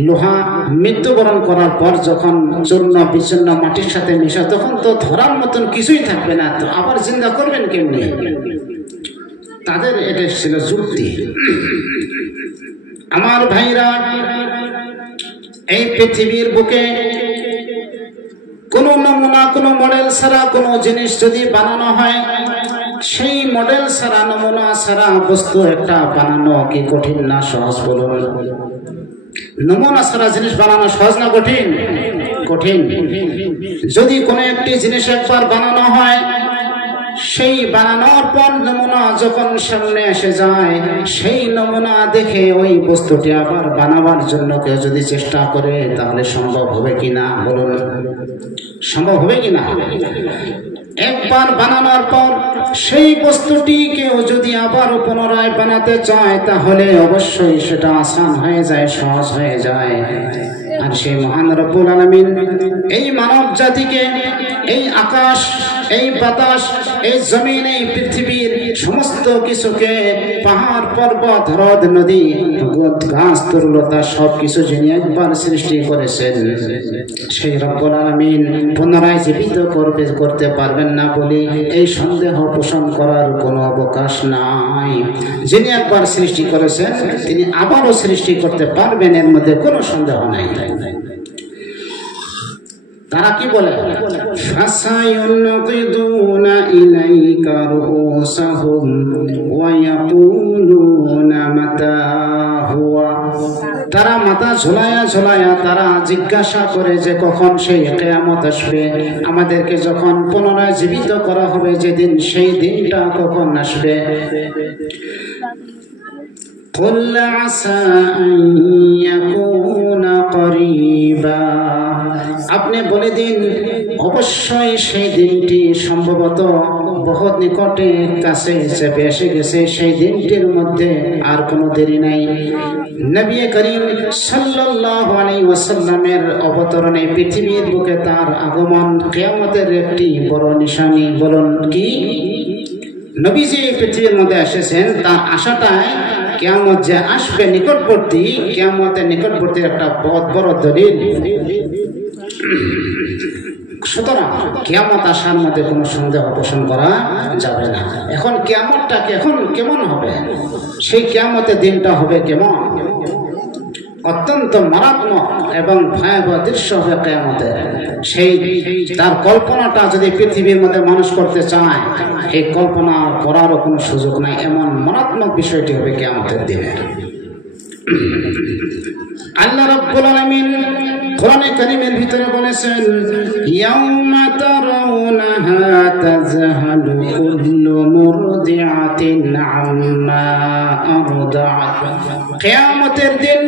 লোহা মৃত্যুবরণ করার পর যখন চূর্ণ বিচূর্ণ মাটির সাথে মিশে, তখন তো ধরার মতন কিছুই থাকবে না, তো আবার জিন্দা করবেন কেমনি? তাদের এটা ছিল যুক্তি। আমার ভাইরা, এই পৃথিবীর বুকে কোনো নমুনা, কোনো মডেল ছাড়া কোনো জিনিস যদি বানানো হয়, সেই মডেল ছাড়া, নমুনা ছাড়া বস্তু একটা বানানো কি কঠিন না সহজ? বলুন, নমুনা ছাড়া জিনিস বানানো সহজ না কঠিন? কঠিন। যদি কোনো একটি জিনিস একবার বানানো হয়, সেই বানানোর পর নমুনা যখন সামনে এসে যায়, সেই নমুনা দেখে ওই বস্তুটি আবার বানাবার জন্য কেউ যদি চেষ্টা করে তাহলে সম্ভব হবে কিনা বলুন? সম্ভব হবে কিনা? একবার বানানোর পর সেই বস্তুটি কেউ যদি আবার পুনরায় বানাতে চায় তাহলে অবশ্যই সেটা আসান হয়ে যায়, সহজ হয়ে যায়। আর সেই মহান রব্বুল আলামিন এই মানব জাতিকে, এই আকাশ, এই বাতাস, এই জমিন, এই পৃথিবীর সমস্ত কিছুকে, পাহাড় পর্বত, হ্রদ নদী, গাছ তরুলতা সব কিছু যিনি একবার সৃষ্টি করেছেন, সেই রব্বুল আলামিন পুনরায় জীবিত করতে পারবেন না বলে এই সন্দেহ পোষণ করার কোনো অবকাশ নাই। যিনি একবার সৃষ্টি করেছেন তিনি আবারও সৃষ্টি করতে পারবেন, এর মধ্যে কোনো সন্দেহ নাই। তারা কি বলে? ফাসায়ুনকিদুনা ইলাইকা রুউসাহুম ওয়া ইয়াকুলুনা মাতা হুয়া। তারা মাথা ঝোলায়া ঝোলায়া তারা জিজ্ঞাসা করে যে কখন সেই কিয়ামত আসবে, আমাদেরকে যখন পুনরায় জীবিত করা হবে যেদিন, সেই দিনটা কখন আসবে। কুল আসা আন ইয়াকুনা করিবা। আপনি বলে দিন অবশ্যই সেই দিনটি সম্ভবত বহুত নিকটে, কাছে চেপে এসে গেছে। সেই দিনটির মধ্যে আর কোনো দেরি নাই। নবী করিম সাল্লাল্লাহু আলাইহি ওয়াসাল্লামের অবতরণে পৃথিবীর বুকে তার আগমন কিয়ামতের একটি বড় নিশানি। বলুন কি? নবীজি পৃথিবীর মধ্যে এসেছেন, তার আশাটায় কিয়ামত যে আসবে নিকটবর্তী, কিয়ামতের নিকটবর্তী একটা বহুত বড় দলিল। সুতরাং কিয়ামত আসার মধ্যে কোনো সন্দেহ পোষণ করা যাবে না। এখন কিয়ামতটা এখন কেমন হবে, সেই কিয়ামতের দিনটা হবে কেমন? অত্যন্ত মারাত্মক এবং ভয়াবহ দৃশ্য হবে কিয়ামতের। সেই তার কল্পনাটা যদি পৃথিবীর মধ্যে মানুষ করতে চায়, এই কল্পনা করারও কোনো সুযোগ নাই। এমন মারাত্মক বিষয়টি হবে কিয়ামতের দিনে। আল্লাহ রাব্বুল আলামিন কোরআনে কারীমের ভিতরে বলেছেন, ইয়াউমা তারাউনাহা তাযহালু কুল্লু মুরদিআতিন আম্মা আরদাআত। কিয়ামতের দিন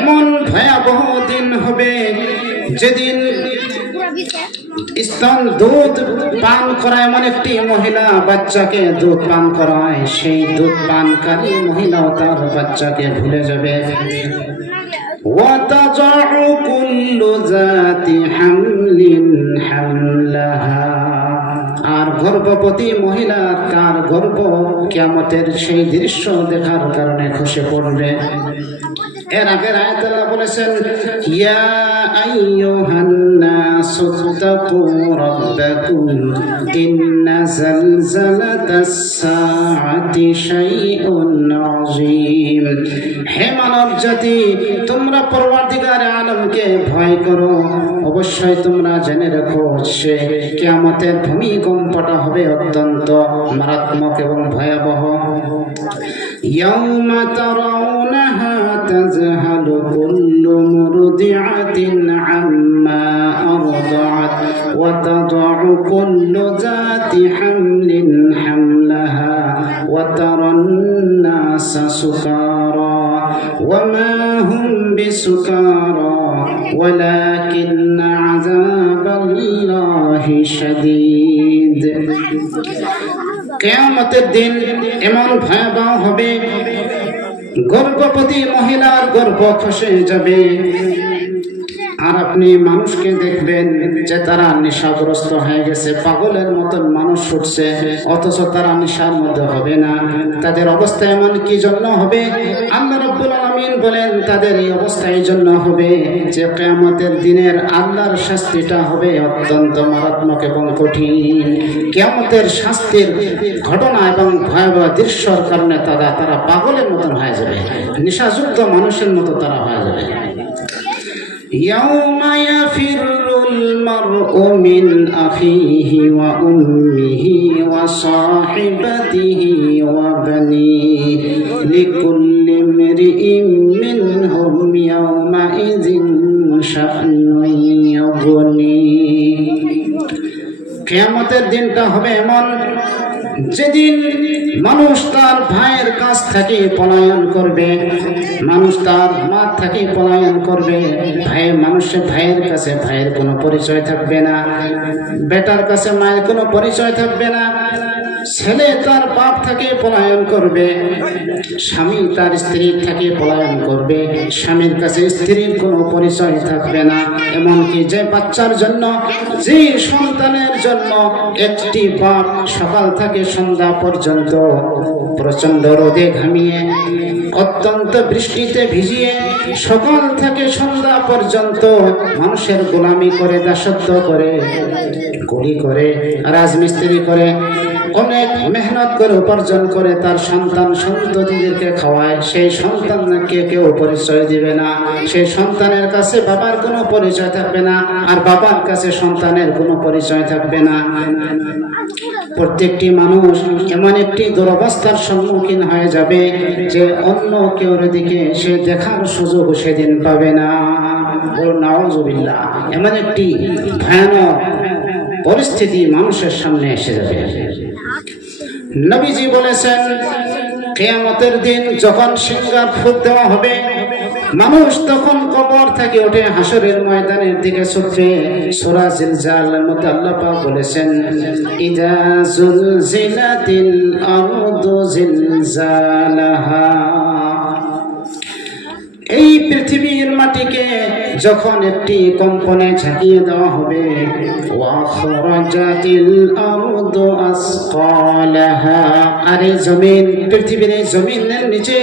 এমন ভয়াবহ দিন হবে যেদিন স্তন দুধ পান করায়, এমন একটি মহিলা বাচ্চাকে দুধ পান করায়, সেই দুধ পানকারী মহিলাও তার বাচ্চাকে ভুলে যাবে। ওয়াতাযাউ কুল্লু যাতি হামলিন হামলাহা। আর গর্ভবতী মহিলার কার গর্ভ কিয়ামতের সেই দৃশ্য দেখার কারণে খসে পড়বে। এর আগের আয়াতে আল্লাহ বলেছেন, ইয়া আইয়ুহান নাসু তাকু রাব্বাকুম ইন্না যালজালাতাস সাআতি শাইউন আযীম। হে মানব জাতি, তোমরা পরওয়ারদিগারে আলমকে ভয় করো। অবশ্যই তোমরা জেনে রাখো সে কিয়ামতের ভূমিকম্পটা হবে অত্যন্ত মারাত্মক এবং ভয়াবহ। ইয়াউমা তারাউনাহা তাযহালু কুল্লু মুরদিআতিন আম্মা আরদাআত ওয়া তাদাউ কুল্লু যাতি হামলিন হামলাহা ওয়া তারান নাসা সুকারা ওয়া মা হুম বিসুকারা ওয়ালাকিন্না আযাবাল্লাহি শাদীদ। কিয়ামতের দিন এমন ভয়াবহ হবে, গর্ভবতী মহিলার গর্ভ খসে যাবে। আর আপনি মানুষকে দেখবেন যে তারা নেশাগ্রস্ত হয়ে গেছে, পাগলের মতন মানুষ ছুটছে, অথচ তারা নেশার মধ্যে হবে না। তাদের অবস্থা এমন কি জন্য হবে? আল্লাহ রাব্বুল আলামিন বলেন তাদের এই অবস্থা এই জন্য হবে যে কিয়ামতের দিনের আল্লাহর শাস্তিটা হবে অত্যন্ত মারাত্মক এবং কঠিন। কিয়ামতের শাস্তির ঘটনা এবং ভয়াবহ দৃশ্যর কারণে তারা পাগলের মতন হয়ে যাবে, নেশাযুক্ত মানুষের মতো তারা হয়ে যাবে। يوم يفر المرء من أخيه وأمه وصاحبته وبنيه لكل امرئ منهم يومئذ شأن يغنيه। কিয়ামতের দিনটা হবে এমন যেদিন মানুষ তার ভাইয়ের কাছ থেকে পলায়ন করবে, মানুষ তার মা থেকে পলায়ন করবে, ভাইয়ের কাছে ভাইয়ের কোনো পরিচয় থাকবে না, বেটার কাছে মায়ের কোনো পরিচয় থাকবে না, ছেলে তার বাপ থেকে পলায়ন করবে, স্বামী তার স্ত্রীর থেকে পলায়ন করবে, স্বামীর কাছে স্ত্রীর কোনো পরিচয় থাকবে না। এমনকি যে বাচ্চার জন্য, যে সন্তানের জন্য একটি বাপ সকাল থেকে সন্ধ্যা পর্যন্ত প্রচন্ড রোদে ঘামিয়ে, অত্যন্ত বৃষ্টিতে ভিজিয়ে, সকাল থেকে সন্ধ্যা পর্যন্ত মানুষের গোলামি করে, দাসত্ব করে, কুলি করে, রাজমিস্ত্রি করে, অনেক মেহনত করে উপার্জন করে তার সন্তান সন্ততিদেরকে খাওয়ায়, সেই সন্তানকে কেউ পরিচয় দিবে না, সেই সন্তানের কাছে বাবার কোনো পরিচয় থাকবে না, আর বাবার কাছে সন্তানের কোনো পরিচয় থাকবে না। প্রত্যেকটি মানুষ এমন একটি দুরবস্থার সম্মুখীন হয়ে যাবে যে অন্য কেউর দিকে সে দেখার সুযোগ সেদিন পাবে না। নাউজুবিল্লাহ, এমন একটি ভয়ানক পরিস্থিতি মানুষের সামনে এসে যাবে। নবীজি বলেছেন, কিয়ামতের দিন যখন সিংহার ফুঁক দেওয়া হবে, মানুষ তখন কবর থেকে উঠে হাসরের ময়দানের দিকে ছুটবে। সূরা জিলজালের মধ্যে আল্লাহ পাক বলেছেন, ইযা যুলজিলাতিল আরদু জিলজালাহা, এই পৃথিবীর মাটিকে যখন একটি কম্পনে ঝাঁকিয়ে দেওয়া হবে, ওয়া খরাজাতিল আরদু আসকালাহা, আর এই জমিন, পৃথিবীর এই জমিনের নিচে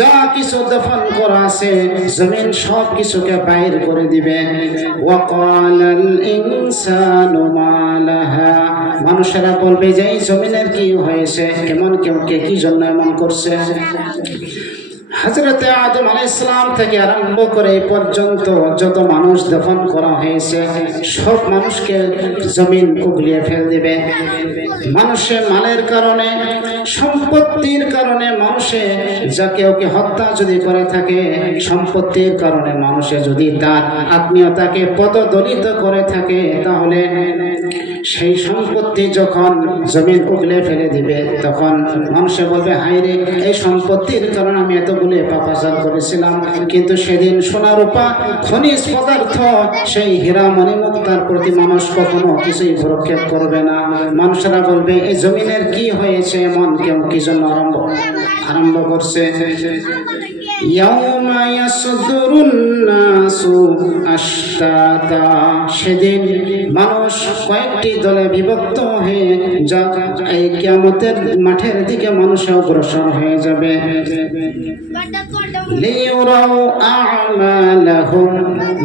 যা কিছু দফন করা আছে, জমিন সব কিছুকে বাইর করে দিবে। ওয়া ক্বালাল ইনসানু মা লাহা, মানুষেরা বলবে যে এই জমিনের কি হয়েছে, এমন কে কি জন্য এমন করছে। হযরতে আদম আলাইহিস সালাম থেকে আরম্ভ করে এই পর্যন্ত যত মানুষ দফন করা হয়েছে, সব মানুষকে জমিন উগলিয়ে ফেল দিবে। মানুষের মালের কারণে, সম্পত্তির কারণে, মানুষে যা কেউকে হত্যা যদি করে থাকে, সম্পত্তির কারণে মানুষে যদি তার আত্মীয়তাকে পদদলিত করে থাকে, তাহলে সেই সম্পত্তি যখন জমিন উগলে ফেলে দিবে, তখন মানুষে বলবে, হায় রে, এই সম্পত্তির কারণে আমি এতগুলো পাপাচার করেছিলাম, কিন্তু সেদিন সোনা রূপা খনিজ পদার্থ, সেই হীরা মণিমুক্তার প্রতি মানুষ কখনো কিছুই ভ্রুক্ষেপ করবে না। মানুষেরা বলবে, এই জমিনের কি হয়েছে, এমন কেউ কি জন্য আরম্ভ করছে। ইয়াউমা ইয়াসদুরুন নাসু আশতাতা, সেদিন মানুষ কয়েকটি দলে বিভক্ত হয়ে যা এই কিয়ামতের মাঠের দিকে মানুষ অগ্রসর হয়ে যাবে। লিউরাউ আ'মালাহুম,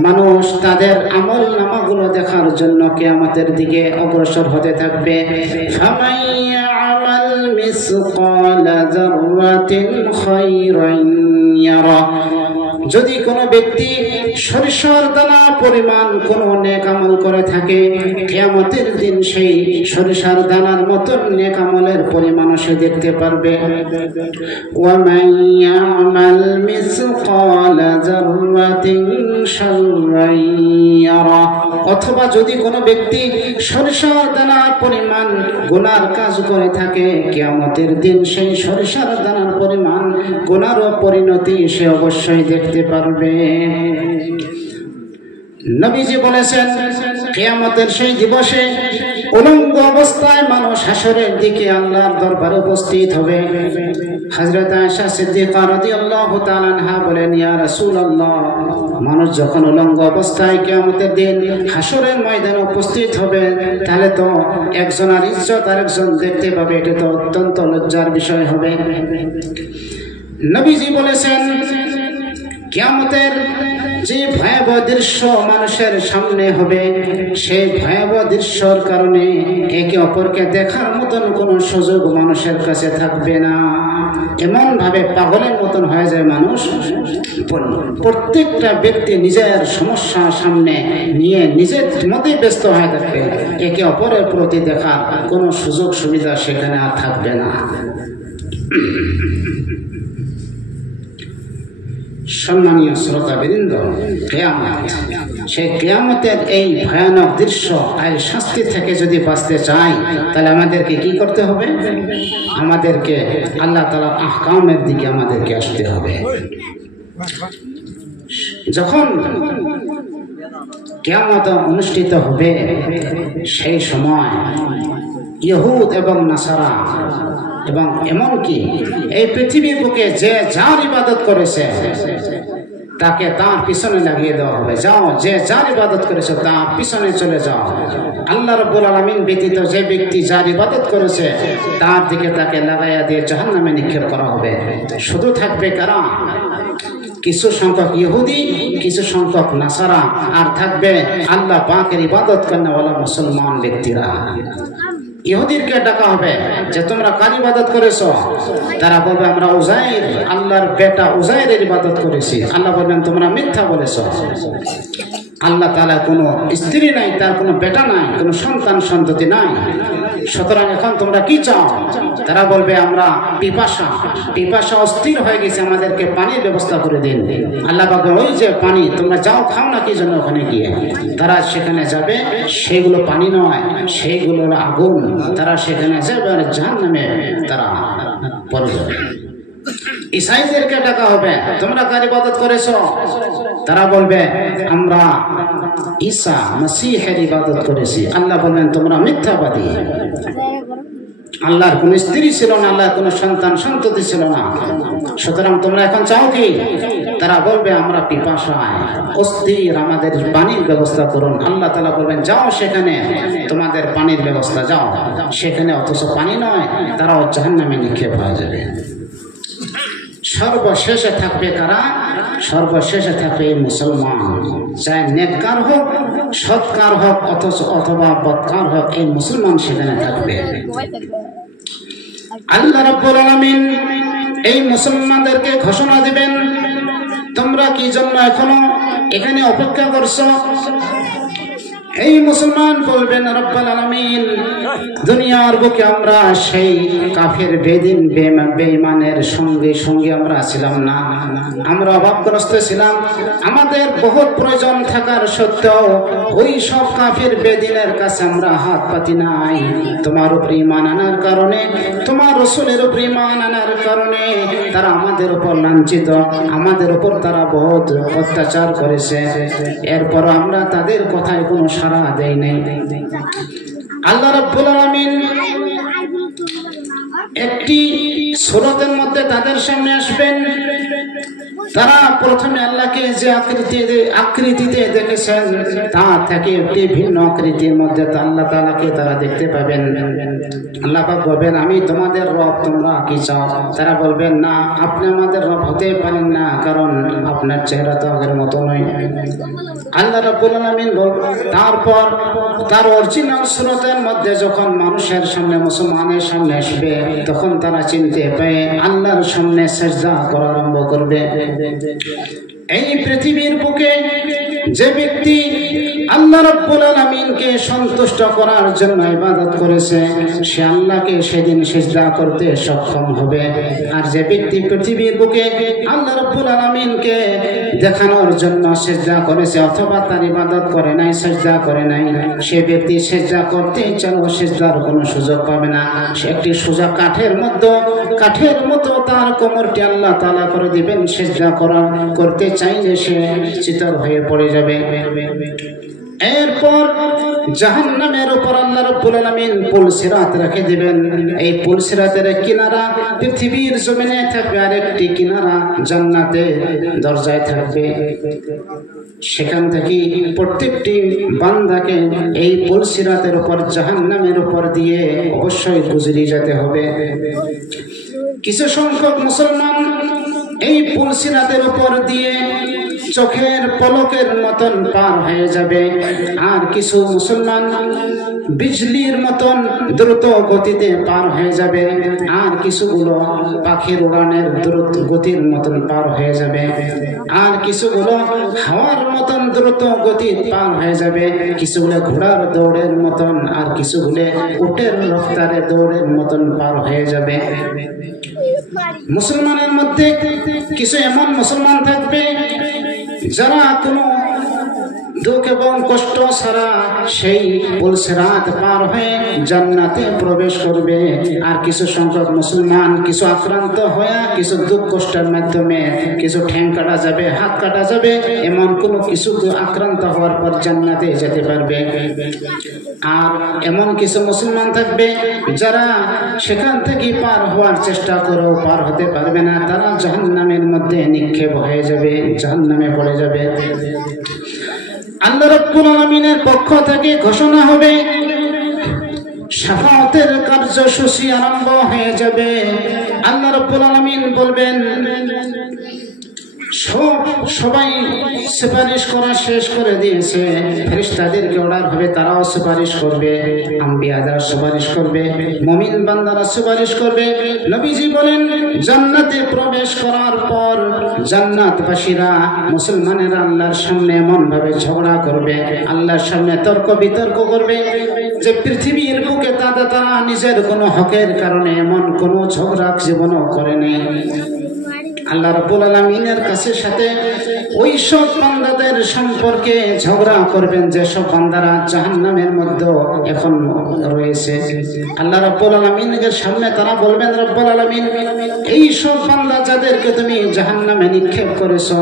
মানুষ তাদের আমল নামাগুলো দেখার জন্য কিয়ামতের দিকে অগ্রসর হতে থাকবে। ফামান ইয়া'মাল মিসকালা যাররাতিন খায়রান ইয়ারা, যদি কোনো ব্যক্তি সরিষার দানা পরিমাণ কোনো নেক আমল করে থাকে, কিয়ামতের দিন সেই সরিষার দানার মতন নেক আমলের পরিমাণও সে দেখতে পারবে। ওয়া মান ইয়া'মাল মিসকালা যাররাতিন শাররান ইয়ারা, অথবা যদি কোনো ব্যক্তি সরিষার দানার পরিমাণ গুনার কাজ করে থাকে, কিয়ামতের দিন সেই সরিষার দানার পরিমাণ গুনারও পরিণতি সে অবশ্যই দেখতে পারবে। নবীজি বলেছেন, কিয়ামতের সেই দিবসে উলঙ্গ অবস্থায় মানুষ হাসরের দিকে আল্লাহর দরবারে উপস্থিত হবে। হযরত আয়েশা সিদ্দিকা রাদিয়াল্লাহু তাআলা আনহা বলেন, ইয়া রাসূলুল্লাহ, মানুষ যখন উলঙ্গ অবস্থায় কিয়ামতের দিন হাসরের ময়দানে উপস্থিত হবে, তাহলে তো একজনের ইজ্জত আরেকজন দেখতে পাবে, এটা তো অত্যন্ত লজ্জার বিষয় হবে। নবীজি বলেছেন, কিয়ামতের যে ভয়াবহ দৃশ্য মানুষের সামনে হবে, সেই ভয়াবহ দৃশ্যর কারণে একে অপরকে দেখার মতন কোনো সুযোগ মানুষের কাছে থাকবে না। এমন ভাবে পাগলের মতন হয়ে যায় মানুষ। প্রত্যেকটা ব্যক্তি নিজের সমস্যা সামনে নিয়ে নিজের মধ্যে ব্যস্ত হয়ে থাকবে, একে অপরের প্রতি দেখার কোনো সুযোগ সুবিধা সেখানে আর থাকবে না। সম্মানীয় শ্রোতাবৃন্দ, কিয়ামত সেই কিয়ামতের এই ভয়ানক দৃশ্য আর শাস্তি থেকে যদি বাঁচতে চাই তাহলে আমাদেরকে কি করতে হবে? আমাদেরকে আল্লাহ তাআলার আহকামের দিকে আমাদেরকে আসতে হবে। যখন কিয়ামত অনুষ্ঠিত হবে সেই সময় ইহুদ এবং নাসারা এবং এমনকি এই পৃথিবীর বুকে যে যার ইবাদত করেছে তাকে তার পিছনে লাগিয়ে দেওয়া হবে। যাও, যে যার ইবাদত করেছে তার পিছনে চলে যাও। আল্লাহ রাব্বুল আলামিন ব্যতীত যে ব্যক্তি যার ইবাদত করেছে তার দিকে তাকে লাগাইয়া দিয়ে জাহান্নামে নিক্ষেপ করা হবে। শুধু থাকবে কারা? কিছু সংখ্যক ইহুদি, কিছু সংখ্যক নাসারা, আর থাকবে আল্লাহ পাকের ইবাদত করেনওয়ালা মুসলমান ব্যক্তিরা। ইহুদিরকে ডাকা হবে যে তোমরা কার ইবাদত করেছো? তারা বলবে আমরা উজাইর, আল্লাহর বেটা উজাইরের ইবাদত করেছি। আল্লাহ বলবেন তোমরা মিথ্যা বলেছো। আল্লাহ তাআলা কোনো স্ত্রী নাই, তার কোনো বেটা নাই, কোনো সন্তান সন্ততি নাই, সুতরাং এখন তোমরা কি চাও? তারা বলবে আমরা পিপাসা অস্থির হয়ে গেছে, আমাদেরকে পানির ব্যবস্থা করে দিন। আল্লাহ পাক ওই যে পানি তোমরা যাও খাও না কি জন্য ওখানে গিয়ে। তারা সেখানে যাবে, সেগুলো পানি নয়, সেইগুলো আগুন। তারা সেখানে যাবে আর জাহান্নামে তারা পড়বে। ঈসাইদেরকে ডাকা হবে তোমরা কার ইবাদত করেছো? তারা বলবে আমরা ঈসা মসিহের ইবাদত করেছি। আল্লাহ বলবেন তোমরা মিথ্যাবাদী। আল্লাহর কোনো স্ত্রী ছিল না, আল্লাহর কোনো সন্তান সন্ততি ছিল না, সুতরাং তোমরা এখন চাও কি? তারা বলবে আমরা পিপাসায় অস্থির, আমাদের পানির ব্যবস্থা করুন। আল্লাহ তাআলা বলবেন যাও সেখানে, তোমাদের পানির ব্যবস্থা, যাও সেখানে। অথচ পানি নয়, তারাও জাহান্নামে নিক্ষেপ হয়ে যাবে। সর্বশেষে থাকবে কারা? সর্বশেষে থাকবে মুসলমান, চাই নেককার হোক, সৎকার হোক, অথবা বদকার হোক, এই মুসলমান সেখানে থাকবে। আল্লাহ রাব্বুল আলামিন এই মুসলমানদেরকে ঘোষণা দিবেন তোমরা কি জন্য এখনো এখানে অপেক্ষা করছো? এই মুসলমান বলবেন রব্বুল আলামিন দুনিয়ার বুকে আমরা সেই কাফের বেদিন বেঈমানের সঙ্গে আমরা ছিলাম না, আমরা অভাবগ্রস্ত ছিলাম, আমাদের বহুত প্রয়োজন থাকার সত্ত্বেও ওই সব কাফের বেদিনের কাছে আমরা হাত পাতি নাই। তোমার উপরে ঈমান আনার কারণে, তোমার রাসূলের উপরে ঈমান আনার কারণে তারা আমাদের উপর লাঞ্ছিত, আমাদের উপর তারা বহুত অত্যাচার করেছে। এরপর আমরা তাদের কথায় কোনো সাড়া দেয় নাই। আল্লাহ রাব্বুল আলামিন একটি সূরাতের মধ্যে তাদের সামনে আসবেন। তারা প্রথমে আল্লাহকে যে আকৃতিতে দেখেছেন তা থেকে একটি ভিন্ন আকৃতির মধ্যে আল্লাহ তাআলাকে তারা দেখতে পাবেন। আল্লাহ পাক বলবেন আমি তোমাদের রব, তোমরা কি চাও? তারা বলবেন না, আপনি আমাদের রব হতে পারেন না, কারণ আপনার চেহারা তো আগের মতো নয়। আল্লাহ রাব্বুল আলামিন তারপর তার অরিজিনাল সূরাতের মধ্যে যখন মানুষের সামনে, মুসলমানের সামনে আসবে, তখন তারা চিনতে পেয়ে আল্লাহর সামনে সিজদা করা আরম্ভ করবে। এই পৃথিবীর বুকে যে ব্যক্তি আল্লাহ রাব্বুল আলামিনকে সন্তুষ্ট করার জন্য ইবাদত করেছে সে আল্লাহকে সেদিন সিজদা করতে সক্ষম হবে। আর যে ব্যক্তি পৃথিবীর বুকে আল্লাহ রাব্বুল আলামিনকে দেখানোর জন্য সিজদা করেছে অথবা তার ইবাদত করে নাই, সিজদা করে নাই, সে ব্যক্তি সিজদা করতে চাইলেও সিজদার কোনো সুযোগ পাবে না। সে একটি সোজা কাঠের মতো তার কোমরটি আল্লাহ তাআলা করে দিবেন। সিজদা করতে চাইলে সে চিতর হয়ে পড়ে যাবে। এরপর জাহান্নামের উপর আল্লাহ রাব্বুল আলামিন পুল সিরাত রেখে দিবেন। এই পুল সিরাতের কিনারা পৃথিবীর জমিনে থাকবে, আর একটি কিনারা জান্নাতের দরজায় থাকবে। সেখান থেকে প্রত্যেকটি বান্দাকে এই পুল সিরাতের উপর, জাহান্নামের উপর দিয়ে অবশ্যই গুজরে যেতে হবে। কিছু সংখ্যক মুসলমান এই পুল সিরাতের উপর দিয়ে চোখের পলকের মতন পার হয়ে যাবে, আর কিছু মুসলমান বিজলির মতন দ্রুত গতিতে পার হয়ে যাবে, আর কিছুগুলো পাখির উড়ানের দ্রুত গতির মতন পার হয়ে যাবে, আর কিছুগুলো হাওয়ার মতন দ্রুত গতি পার হয়ে যাবে, কিছুগুলো ঘোড়ার দৌড়ের মতন, আর কিছুগুলো উটের রফতারে দৌড়ের মতন পার হয়ে যাবে। মুসলমানের মধ্যে কিছু এমন মুসলমান থাকবে যারা কোনো দুঃখ এবং কষ্ট ছাড়া সেই পুলসিরাত পার হয়ে জান্নাতে প্রবেশ করবে। আর কিছু সংখ্যক মুসলমান কিছু আক্রান্ত হয়ে কিছু দুঃখ কষ্টের মাধ্যমে কিছু ঠ্যাং কাটা যাবে, হাত কাটা যাবে, এমন কোনো কিছু আক্রান্ত হওয়ার পর জান্নাতে যেতে পারবে। আর এমন কিছু মুসলমান থাকবে যারা সেখান থেকে পার হওয়ার চেষ্টা করেও পার হতে পারবে না, তারা জাহান্নামের মধ্যে নিক্ষেপ হয়ে যাবে, জাহান্নামে পড়ে যাবে। আল্লাহ রাব্বুল আলামিনের পক্ষ থেকে ঘোষণা হবে, শাফাআতের কার্যসূচি আরম্ভ হয়ে যাবে। আল্লাহ রাব্বুল আলামিন বলবেন, সবাই সুপারিশ করা শেষ করে দিয়েছে, ফেরেশতাদেরকে অর্ডার হবে, তারাও সুপারিশ করবে, আম্বিয়ারা সুপারিশ করবে, মুমিন বান্দারা সুপারিশ করবে। নবীজি বলেন, জান্নাতে প্রবেশ করার পর জান্নাতবাসীরা মুসলমানেরা আল্লাহর সামনে এমন ভাবে ঝগড়া করবে, আল্লাহর সামনে তর্ক বিতর্ক করবে যে পৃথিবীর বুকে তারা নিজের কোনো হকের কারণে এমন কোনো ঝগড়া জীবনও করেনি। আল্লাহ রাব্বুল আলামিনের সাথে ওই সব বান্দাদের সম্পর্কে ঝগড়া করবেন যেসব বান্দারা জাহান্নামের মধ্যে এখন রয়েছে। আল্লাহ রাব্বুল আলামিনের সামনে তারা বলবেন, রব্বুল আলামিন, এই সব বান্দা যাদেরকে তুমি জাহান্নামে নিক্ষেপ করেছো,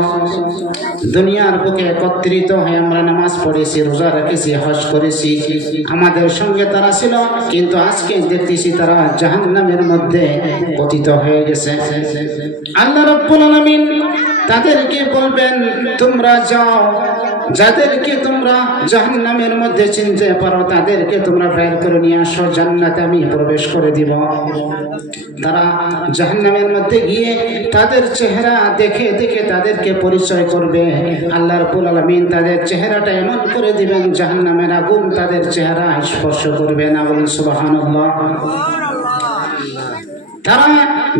দুনিয়ার বুকে একত্রিত হয়ে আমরা নামাজ পড়েছি, রোজা রেখেছি, হজ করেছি, আমাদের সঙ্গে তারা ছিল, কিন্তু আজকে দেখতেছি তারা জাহান্নামের মধ্যে পতিত হয়ে গেছে। আল্লাহ রাব্বুল আলামিন তাদেরকে বলবেন, তোমরা যাও, যাদেরকে তোমরা জাহান্নামের মধ্যে চিনতে পারো তাদেরকে তোমরা বের করে নিয়ে আসো, জান্নাতে আমি প্রবেশ করে দিব। তারা জাহান্নামের মধ্যে গিয়ে তাদের চেহারা দেখে দেখে তাদেরকে পরিচয় করবে। আল্লাহ রাব্বুল আলামিন তাদের চেহারাটা এমন করে দিবেন, জাহান্নামের আগুন তাদের চেহারা স্পর্শ করবে না। বলুন সুবহানাল্লাহ। তারা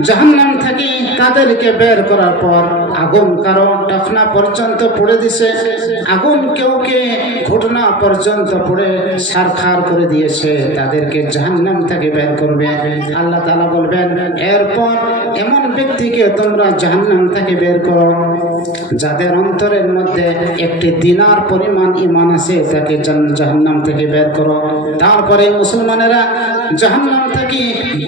জাহান্নাম থেকে তাদেরকে বের করার পর আগুন কারো টাকনা পর্যন্ত পড়ে দিছে, আগুন কেউকে ঘটনা পর্যন্ত পড়ে ছারখার করে দিয়েছে, তাদেরকে জাহান্নাম থেকে বের করবে। আল্লাহ তাআলা বলবেন, এরপর এমন ব্যক্তিকে তোমরা জাহান্নাম থেকে বের করো যাদের অন্তরের মধ্যে একটি দিনার পরিমাণ ঈমান আছে, তাকে জাহান্নাম থেকে বের করো। তারপরে মুসলমানেরা জাহান্নাম থেকে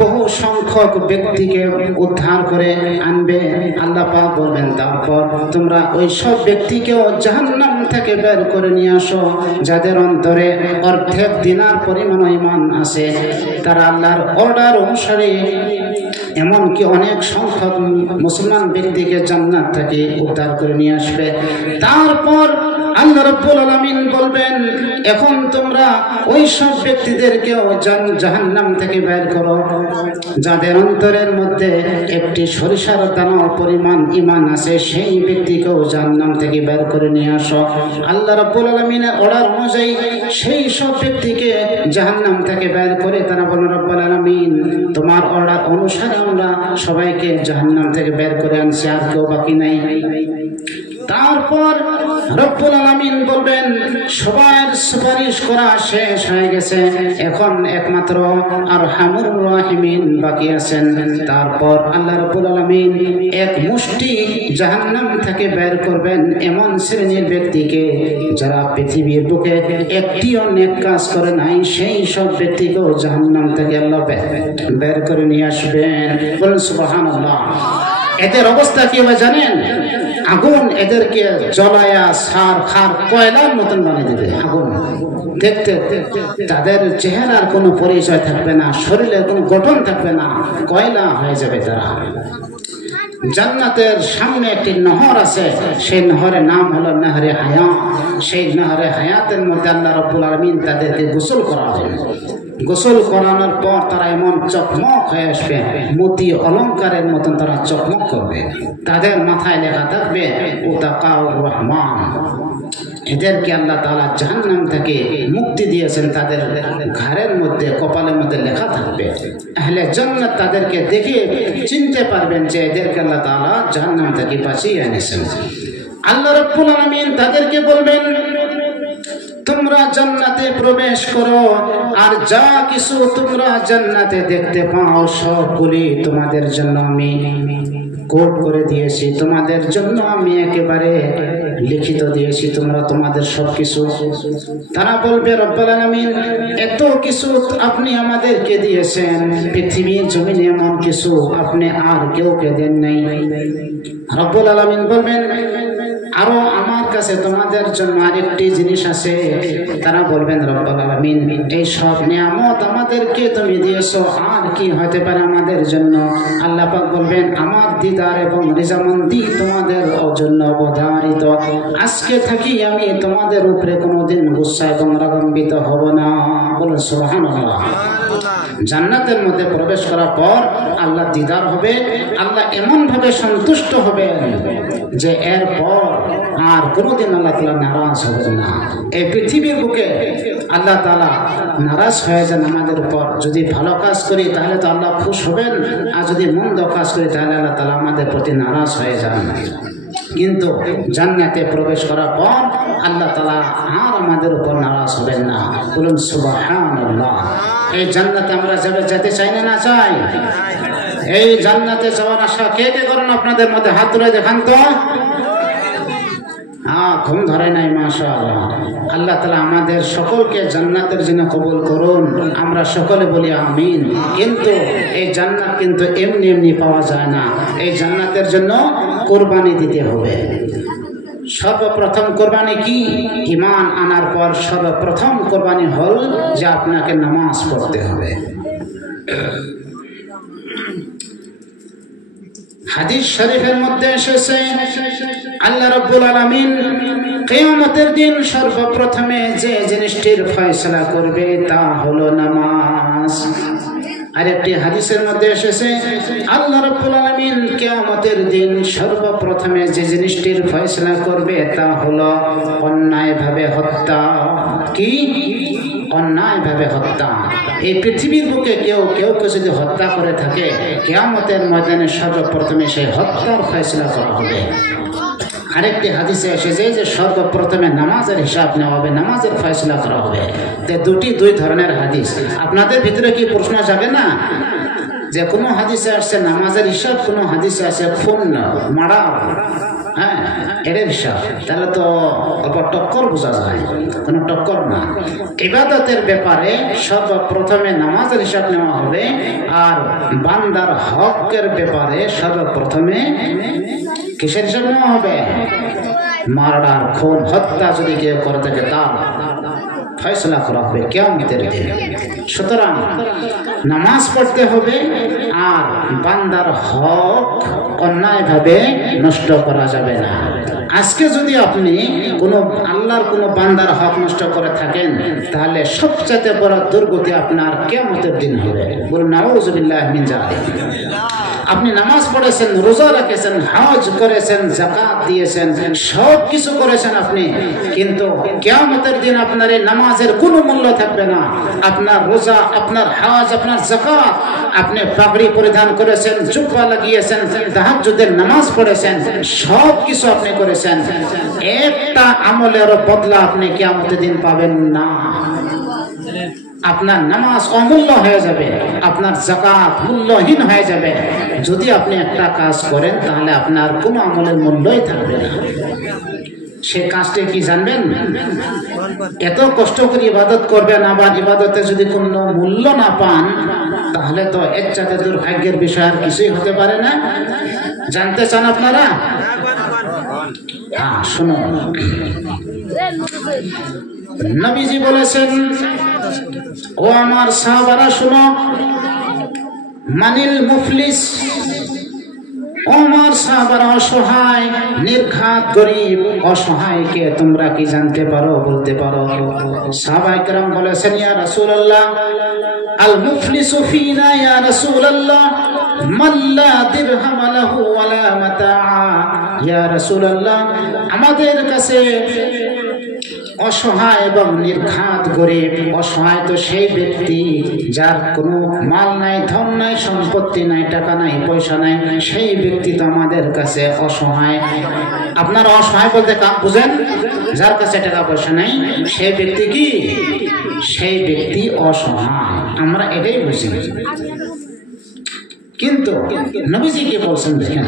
বহু সংখ্যক ব্যক্তিকে উদ্ধার করে আনবে। আল্লাহ পাক বলবেন, তারপর তোমরা ওই সব ব্যক্তিকেও জাহান্নাম থেকে বের করে নিয়ে আসো যাদের অন্তরে অর্ধেক দিনার পরিমাণ ঈমান আছে। তারা আল্লাহর অর্ডার অনুসারে এমনকি অনেক সংখ্যক মুসলমান ব্যক্তিকে জান্নাত থেকে উদ্ধার করে নিয়ে আসবে। তারপর আল্লাহ রাব্বুল আলামিন বলবেন, এখন তোমরা ওই সব ব্যক্তিদেরকেও জাহান্নাম থেকে বের করো যাদের অন্তরের মধ্যে একটি সরিষার দানা পরিমাণ ঈমান আছে, সেই ব্যক্তিকেও জাহান্নাম থেকে বের করে নিয়ে আসো। আল্লাহ রাব্বুল আলামিনের অর্ডার অনুযায়ী সেই সব ব্যক্তিকে জাহান্নাম থেকে বের করে তারা বলেন, রব্বুল আলামিন, তোমার অর্ডার অনুসারে আমরা সবাইকে জাহান্নাম থেকে বের করে আনছি, আর কেউ বাকি নাই। তারপর রব্বুল আলামিন বলবেন, সবার সুপারিশ করা শেষ হয়ে গেছে, এখন একমাত্র আরহামুর রাহিমিন বাকি আছেন। তারপর আল্লাহ রব্বুল আলামিন এক মুষ্টি জাহান্নাম থেকে বের করবেন এমন শ্রেণীর ব্যক্তিকে যারা পৃথিবীর বুকে একটিও নেক কাজ করে নাই, সেই সব ব্যক্তিকেও জাহান্নাম থেকে আল্লাহ বের করে নিয়ে আসবেন। বলুন সুবহানাল্লাহ। এদের অবস্থা কি হবে জানেন? আগুন এদেরকে জ্বলায়া সার খার কয়লার মতন বানিয়ে দেবে। আগুন দেখতে তাদের চেহারার কোনো পরিচয় থাকবে না, শরীরের কোনো গঠন থাকবে না, কয়লা হয়ে যাবে তারা। জান্নাতের সামনে একটি নহর আছে, সেই নহরের নাম হলো নহরে হায়াত। সেই নহরে হায়াতের মধ্যে আল্লাহ রাব্বুল আলামিন তাদেরকে গোসল করাবেন। গোসল করানোর পর তারা এমন চকমক হয়ে আসবে, মতি অলঙ্কারের মতন তারা চকমক করবে। তাদের মাথায় লেখা থাকবে উতাকাউর রহমান। এদেরকে আল্লাহ তাআলা জাহান্নাম থেকে মুক্তি দিয়েছেন, তাদের ঘাড়ের মধ্যে কপালের মধ্যে লেখা থাকবে। আহলে জান্নাত তাদেরকে দেখে চিনতে পারবেন যে এদেরকে আল্লাহ তাআলা জাহান্নাম থেকে বাঁচিয়ে এনেছেন। আল্লাহ রাব্বুল আলামিন তাদেরকে বলবেন, তোমরা জান্নাতে প্রবেশ করো, আর যা কিছু তোমরা জান্নাতে দেখতে পাও সবগুলি তোমাদের জন্য আমি কোড করে দিয়েছি, তোমাদের জন্য আমি একেবারে লিখিত দিয়েছি, তোমরা তোমাদের সবকিছু। তারা বলবে রব্বুল আলামিন, এত কিছু আপনি আমাদেরকে দিয়েছেন, পৃথিবীর জমিনে এমন কিছু আপনি আর কেউকে দেন নাই। রব্বুল আলামিন বলবেন, আরো আমার কাছে তোমাদের জন্য আরেকটি জিনিস আছে। তারা বলবেন রব্বুল আলামিন, এই সব নিয়ামত আমাদেরকে তুমি দিয়েছো, আর কি হতে পারে আমাদের জন্য? আল্লাহ পাক বলবেন, আমার দিদার এবং রিজামন্দি তোমাদের জন্য অবধারিত। আজকে থাকি আমি তোমাদের উপরে কোনোদিন গুসা এবং রাগান্বিত হব না। বলুন সুবহানাল্লাহ। জান্নাতের মধ্যে প্রবেশ করার পর আল্লাহ দিদার হবে, আল্লাহ এমন ভাবে সন্তুষ্ট হবেন যে এরপর আর কোনোদিন আল্লাহ তাআলা নারাজ হবেন না। এই পৃথিবীর বুকে আল্লাহ তাআলা নারাজ হয়ে যান আমাদের উপর। যদি ভালো কাজ করি তাহলে তো আল্লাহ খুশ হবেন, আর যদি মন্দ কাজ করি তাহলে আল্লাহ তাআলা আমাদের প্রতি নারাজ হয়ে যান। কিন্তু জান্নাতে প্রবেশ করার পর আল্লাহ তাআলা আর আমাদের উপর নারাজ হবেন না। বলুন সুবহানাল্লাহ। এই জান্নাতে আমরা যেতে চাই না, না চাই? এই জান্নাতে যাওয়ার আশা কে কে করেন আপনাদের মধ্যে? হাত তুলে দেখান তো। ঘুম ধরে নাই? মাশাআল্লাহ। আল্লাহ তাআলা আমাদের সকলকে জান্নাতের জন্য কবুল করুন। আমরা সকলে বলি আমিন। কিন্তু এই জান্নাত কিন্তু এমনি এমনি পাওয়া যায় না। এই জান্নাতের জন্য কুরবানি দিতে হবে। সর্বপ্রথম কোরবানি কি? ঈমান আনার পর সর্বপ্রথম কোরবানি হল যে আপনাকে নামাজ পড়তে হবে। হাদিস শরীফের মধ্যে এসেছে, আল্লাহ রাব্বুল আলামিন কিয়ামতের দিন সর্বপ্রথমে যে জিনিসটির ফয়সালা করবে তা হলো নামাজ। আরেকটি হাদিসের মধ্যে এসেছে, আল্লাহ রাব্বুল আলামিন কিয়ামতের দিন সর্বপ্রথমে যে জিনিসটির ফয়সালা করবে তা হলো অন্যায়ভাবে হত্যা। কি? অন্যায়ভাবে হত্যা। এই পৃথিবীর বুকে কেউ যদি হত্যা করে থাকে, কিয়ামতের ময়দানে সর্বপ্রথমে সেই হত্যার ফয়সালা করা হবে। আরেকটি হাদিসে এসেছে যে সর্বপ্রথমে নামাজের হিসাব নেওয়া হবে, নামাজের ফয়সালা করা হবে। দুই ধরনের হাদিস। আপনাদের ভিতরে কি প্রশ্ন যাবে না যে কোনো হাদিসে আসছে নামাজের হিসাব, কোনো হাদিসে আছে খুন মারা, হ্যাঁ এর হিসাব? তাহলে তো অল্প টক্কর বোঝা যায়। কোনো টক্কর না। ইবাদতের ব্যাপারে সর্বপ্রথমে নামাজের হিসাব নেওয়া হবে, আর বান্দার হকের ব্যাপারে সর্বপ্রথমে কিসের হিসাব নেওয়া হবে? মার্ডার, খুন, হত্যা যদি কেউ করে থাকে তার ফয়সালা করা হবে কিয়ামতের দিন। সুতরাং নামাজ পড়তে হবে, আর বান্দার হক অন্যায়ভাবে নষ্ট করা যাবে না। আজকে যদি আপনি কোনো আল্লাহর কোনো বান্দার হক নষ্ট করে থাকেন, তাহলে সবচেয়ে বড় দুর্গতি আপনার কিয়ামতের দিন হবে। বলুন নাউযুবিল্লাহি মিন যালিক। আপনি নামাজ পড়েছেন, রোজা রেখেছেন, হজ করেছেন, যাকাত দিয়েছেন, সব কিছু করেছেন আপনি, কিন্তু কিয়ামতের দিন আপনার এই নামাজের কোনো মূল্য থাকবে না। আপনার রোজা, আপনার হজ, আপনার যাকাত, আপনি পাগড়ি পরিধান করেছেন, জুব্বা লাগিয়েছেন, তাহাজ্জুদের নামাজ পড়েছেন, সব কিছু আপনি করেছেন, একটা আমলের বদলা আপনি কিয়ামতের দিন পাবেন না। আপনার নামাজ অমূল্য হয়ে যাবে, আপনার যাকাত মূল্যহীন হয়ে যাবে। যদি আপনি একটা কাজ করেন তাহলে আপনার কোনো আমলের মূল্যই থাকবে না। সে কাজটা কি জানবেন? এত কষ্ট করে ইবাদত করবেন, আবার ইবাদতে যদি কোনো মূল্য না পান, তাহলে তো এর চাইতে দুর্ভাগ্যের বিষয় আর কিছুই হতে পারে না। জানতে চান আপনারা? শুনুন, নবীজি বলেছেন, ও আমার সাহাবারা শুনো, মানিল মুফলিস, ও আমার সাহাবারা অসহায়, নির্ঘাত, গরিব, অসহায়কে তোমরা কি জানতে পারো, বলতে পারো? সাহাবায়ে কেরাম বলেছেন, ইয়া রাসূলুল্লাহ, আল মুফলিসু ফিনা ইয়া রাসূলুল্লাহ মান লা দিরহাম লাহু ওয়ালা মাতা। ইয়া রাসূলুল্লাহ, আমাদের কাছে অসহায় এবং নির্ঘাত গরিব, অসহায় তো সেই ব্যক্তি যার কোনো মাল নাই, ধন নাই, সম্পত্তি নাই, টাকা নাই, পয়সা নাই, সেই ব্যক্তি তো আমাদের কাছে অসহায়। আপনারা অসহায় বলতে কাক বুঝেন? যার কাছে টাকা পয়সা নাই সেই ব্যক্তি কি? সেই ব্যক্তি অসহায়। আমরা এটাই বুঝি, কিন্তু নবীজি কি বলছেন দেখেন।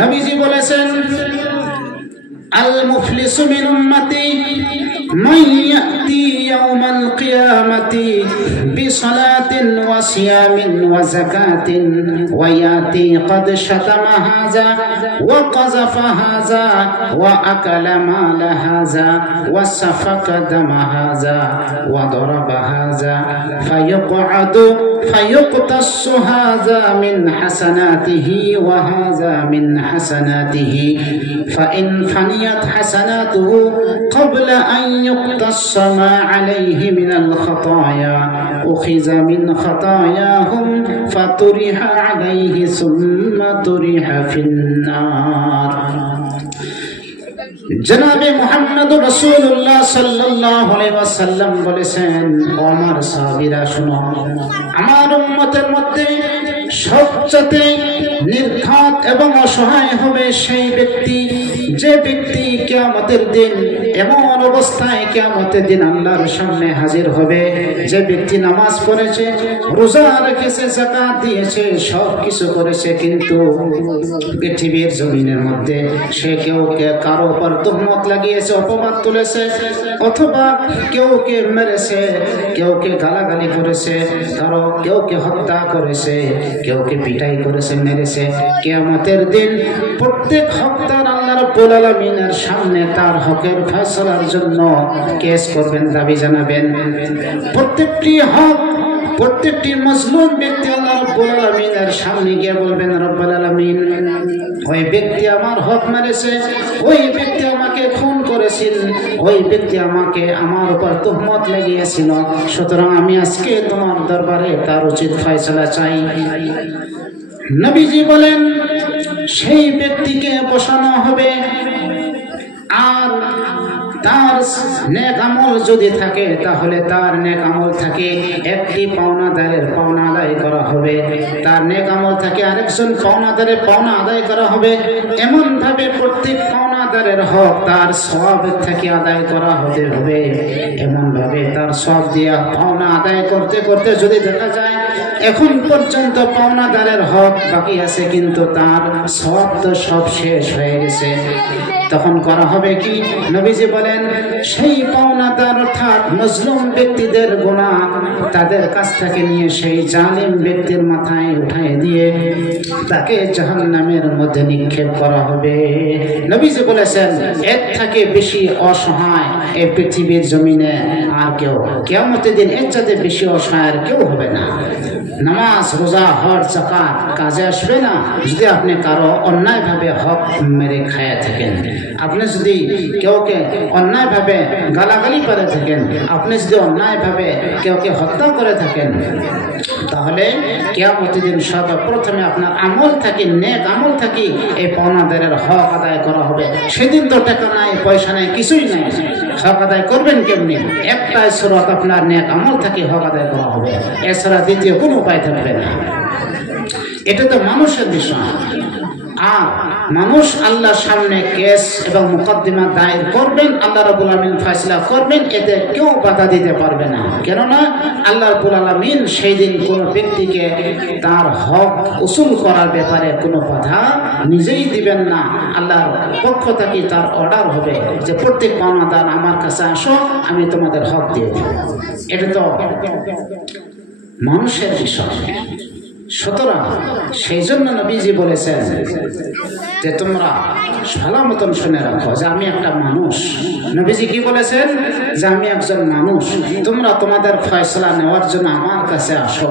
নবীজি বলেছেন, আল মুফলিসু মিন উম্মতি মান ইয়াতি ইয়াউমাল কিয়ামাতি বিসালাতিন ওয়া সিয়ামিন ওয়া যাকাতিন ওয়া ইয়াতি ক্বাদ শাতামা হাযা ওয়া কাযাফা হাযা ওয়া আকালা মালা হাযা ওয়া সাফাকা দামা হাযা ওয়া দারাবা হাযা ফায়ুকআদু ফায়ুকতাসু হাযা মিন হাসানাতিহি ওয়া হাযা মিন হাসানাতিহি ফাইন ফানিয়াত হাসানাতুহু ক্বাবলা আন ইউকতাসা মা আলাইহি মিনাল খাতায়া উখিযা মিন খাতায়াহুম ফাতুরিহা আলাইহি সুম্মা তুরিহা ফিন্নার। জনাবে মুহাম্মদুর রাসূলুল্লাহ সাল্লাল্লাহু আলাইহি ওয়াসাল্লাম বলেছেন, আমার সাহাবীরা শুনো, আমার উম্মতের মধ্যে সবচেয়ে নির্ঘাত এবং অসহায় হবে সেই ব্যক্তি, যে ব্যক্তি কিয়ামতের দিন এমন অবস্থায় কিয়ামতের দিন আল্লাহর সামনে হাজির হবে, যে ব্যক্তি নামাজ পড়েছে, রোজা রেখেছে, যাকাত দিয়েছে, সব কিছু করেছে, কিন্তু পৃথিবীর জমিনের মধ্যে সে কারো উপর তুহমত লাগিয়েছে, অপবাদ তুলেছে, অথবা কেউকে মেরেছে, কেউকে গালাগালি করেছে, কেউকে হত্যা করেছে, কেউকে পিটাই করেছে, মেরেছে। কিয়ামতের দিন প্রত্যেক হকদার আল্লাহ রাব্বুল আলামিনের সামনে তার হকের ফয়সালার জন্য কেস করবেন, দাবি জানাবেন। প্রত্যেকটি মজলুম ব্যক্তি আল্লাহ রাব্বুল আলামিনের সামনে গিয়ে বলবেন, রব্বুল আলামিন, ওই ব্যক্তি আমার হক মেরেছে, ওই ব্যক্তি আমাকে খুন করেছিল, ওই ব্যক্তি আমাকে আমার উপর তুহমত লাগিয়েছিল, সুতরাং আমি আজকে তোমার দরবারে তার উচিত ফয়সালা চাই। নবীজি বলেন, সেই ব্যক্তিকে বসানো হবে, আর তার নেক আমল যদি থাকে তাহলে তার নেক আমল থাকে একটি পাওনাদারের পাওনা আদায় করা হবে, তার নেক আমল থাকে আরেকজন পাওনাদারের পাওনা আদায় করা হবে। এমন ভাবে প্রত্যেক পাওনাদারের হক তার সওয়াব থেকে আদায় করা হতে হবে। এমন ভাবে তার সওয়াব দিয়া পাওনা আদায় করতে করতে যদি দেখা যায় এখন পর্যন্ত পাওনাদারের হক বাকি আছে, কিন্তু তার সওয়াব তো সব শেষ হয়ে গেছে, তখন করা হবে কি? নবীজি বলেন, সেই পাওনাদার অর্থাৎ মজলুম ব্যক্তিদের গুনাহ তাদের কাছ থেকে নিয়ে সেই জালিম ব্যক্তির মাথায় উঠায় দিয়ে তাকে জাহান্নামের মধ্যে নিক্ষেপ করা হবে। নবীজি বলেছেন, এর থেকে বেশি অসহায় এই পৃথিবীর জমিনে আর কেউ, কিয়ামতের দিন এর চাইতে বেশি অসহায় আর কেউ হবে না। নামাজ, রোজা, হজ, যাকাত কাজে আসবে না যদি আপনি কারো অন্যায়ভাবে হক মেরে খায়া থাকেন, আপনি যদি কেউকে অন্যায়ভাবে গালাগালি করে থাকেন, আপনি যদি অন্যায়ভাবে কেউকে হত্যা করে থাকেন, তাহলে কিয়ামতের দিন সর্বপ্রথমে আপনার আমল থাকি, নেক আমল থাকি এই পাওনাদারের হক আদায় করা হবে। সেদিন তো টাকা নাই, পয়সা নাই, কিছুই নাই, হক আদায় করবেন কেমনি? একটাই সুরত আপনার নেক আমল থাকি হক আদায় করা হবে, এছাড়া দ্বিতীয় কোনো উপায় থাকবে না। এটা তো মানুষের বিষয়। আর মানুষ আল্লাহর সামনে কেস এবং মুকদ্দমা দায়ের করবেন, আল্লাহ রাব্বুল আলামিন ফয়সালা করবেন, এতে কেউ বাধা দিতে পারবে না। কেননা আল্লাহ রাব্বুল আলামিন সেই দিন কোনো ব্যক্তিকে তার হক উসুল করার ব্যাপারে কোনো বাধা নিজেই দিবেন না। আল্লাহর পক্ষ থেকে তার অর্ডার হবে যে প্রত্যেক পাওনাদার আমার কাছে আসো, আমি তোমাদের হক দিয়ে দেব। এটা তো মানুষের বিষয়। সুতরাং সেই জন্য নবীজি বলেছেন যে তোমরা ভালো মতন শুনে রাখো যে আমি একটা মানুষ। নবীজি কি বলেছেন? যে আমি একজন মানুষ, তোমরা তোমাদের ফয়সালা নেওয়ার জন্য আমার কাছে আসো।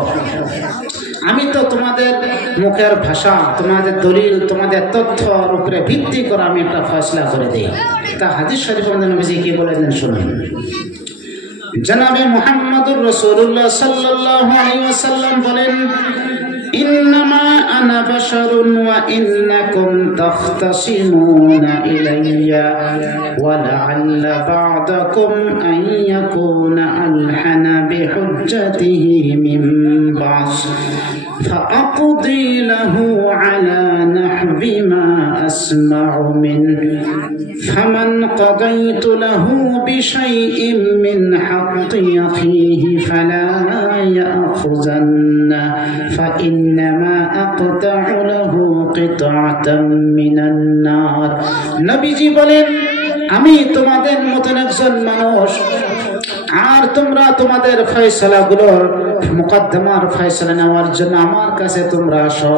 আমি তো তোমাদের মুখের ভাষা, তোমাদের দলিল, তোমাদের তথ্যর উপরে ভিত্তি করে আমি একটা ফয়সালা করে দিই। তা হাদিস শরীফের মধ্যে নবীজি কি বলেছেন শুনুন। জনাবে মুহাম্মদুর রাসূলুল্লাহ সাল্লাল্লাহু আলাইহি ওয়াসাল্লাম বলেন, ইন্নামা আনা বাশারুন ওয়া ইন্নাকুম তাখতাসিমুনা ইলাইয়া ওয়া লাআল্লা বা'দাকুম আন ইয়াকুনা আলহানা বিহুজ্জাতিহি মিন বা'স فأقضي له على نحو ما أسمع منه فمن قضيت له بشيء من حق أخيه فلا يأخذن فإنما أقطع له قطعة من النار নবীজি বলেন আমি তোমাদের মতন একজন মানুষ আর তোমরা তোমাদের ফয়সালাগুলোর মুকদ্দমার ফয়সালা নেওয়ার জন্য আমার কাছে তোমরা আসো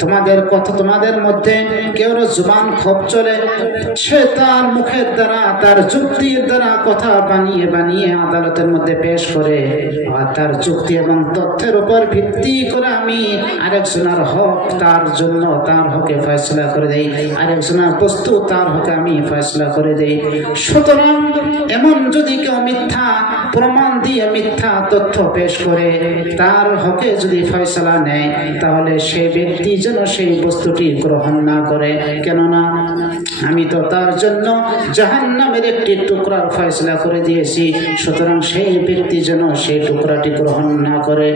তোমাদের কথা তোমাদের মধ্যে কেউ জুবান খুব চলে সে তার মুখের দ্বারা তার যুক্তির দ্বারা কথা বানিয়ে বানিয়ে আদালতের মধ্যে পেশ করে আর তার যুক্তি এবং তথ্যের উপর ভিত্তি করে আমি আরেকজনের হক তার জন্য তার হকে ফয়সালা করে দেই আরেকজনের বস্তু তার হকে আমি ফয়সালা করে দেই সুতরাং এমন যদি কেউ মিথ্যা প্রমাণ দিয়ে মিথ্যা তথ্য পেশ করে তার হকে যদি ফয়সালা নেয় তাহলে সেই ব্যক্তি যেন সেই বস্তুটি গ্রহণ না করে কেননা আমি তো তার জন্য জাহান্নামের একটি টুকরার ফয়সালা করে দিয়েছি সুতরাং সেই ব্যক্তি যেন সেই টুকরাটি গ্রহণ না করে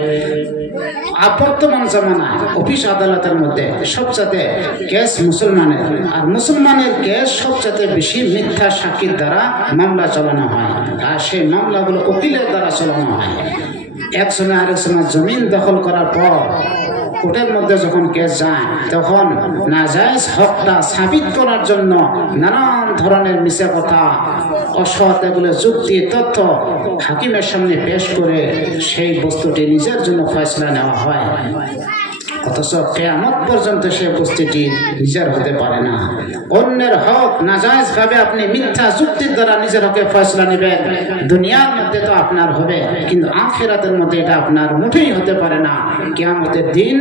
বর্তমান জামানায় অফিস আদালতের মধ্যে সবচেয়ে কেস মুসলমানের আর মুসলমানের কেস সবচেয়ে বেশি মিথ্যা সাক্ষীর দ্বারা মামলা চালানো হয় আর সেই মামলাগুলো উকিলের দ্বারা চালানো হয় একজনে আরেকজনের জমিন দখল করার পর কোর্টের মধ্যে যখন কেস যায় তখন নাজায়েজ হকটা সাবিত করার জন্য নানান ধরনের মিথ্যা কথা অসৎ এগুলো যুক্তি তথ্য হাকিমের সামনে পেশ করে সেই বস্তুটি নিজের জন্য ফয়সালা নেওয়া হয় অথচ কিয়ামত পর্যন্ত সেই বস্তুটি নিজের হতে পারে না অন্যের হক নাজায়েজ ভাবে আপনি মিথ্যা যুক্তির দ্বারা নিজের হকে ফয়সালা নেবেন দুনিয়ার মধ্যে তো আপনার হবে কিন্তু আখিরাতের মধ্যে এটা আপনার মুঠেই হতে পারে না কিয়ামতের দিন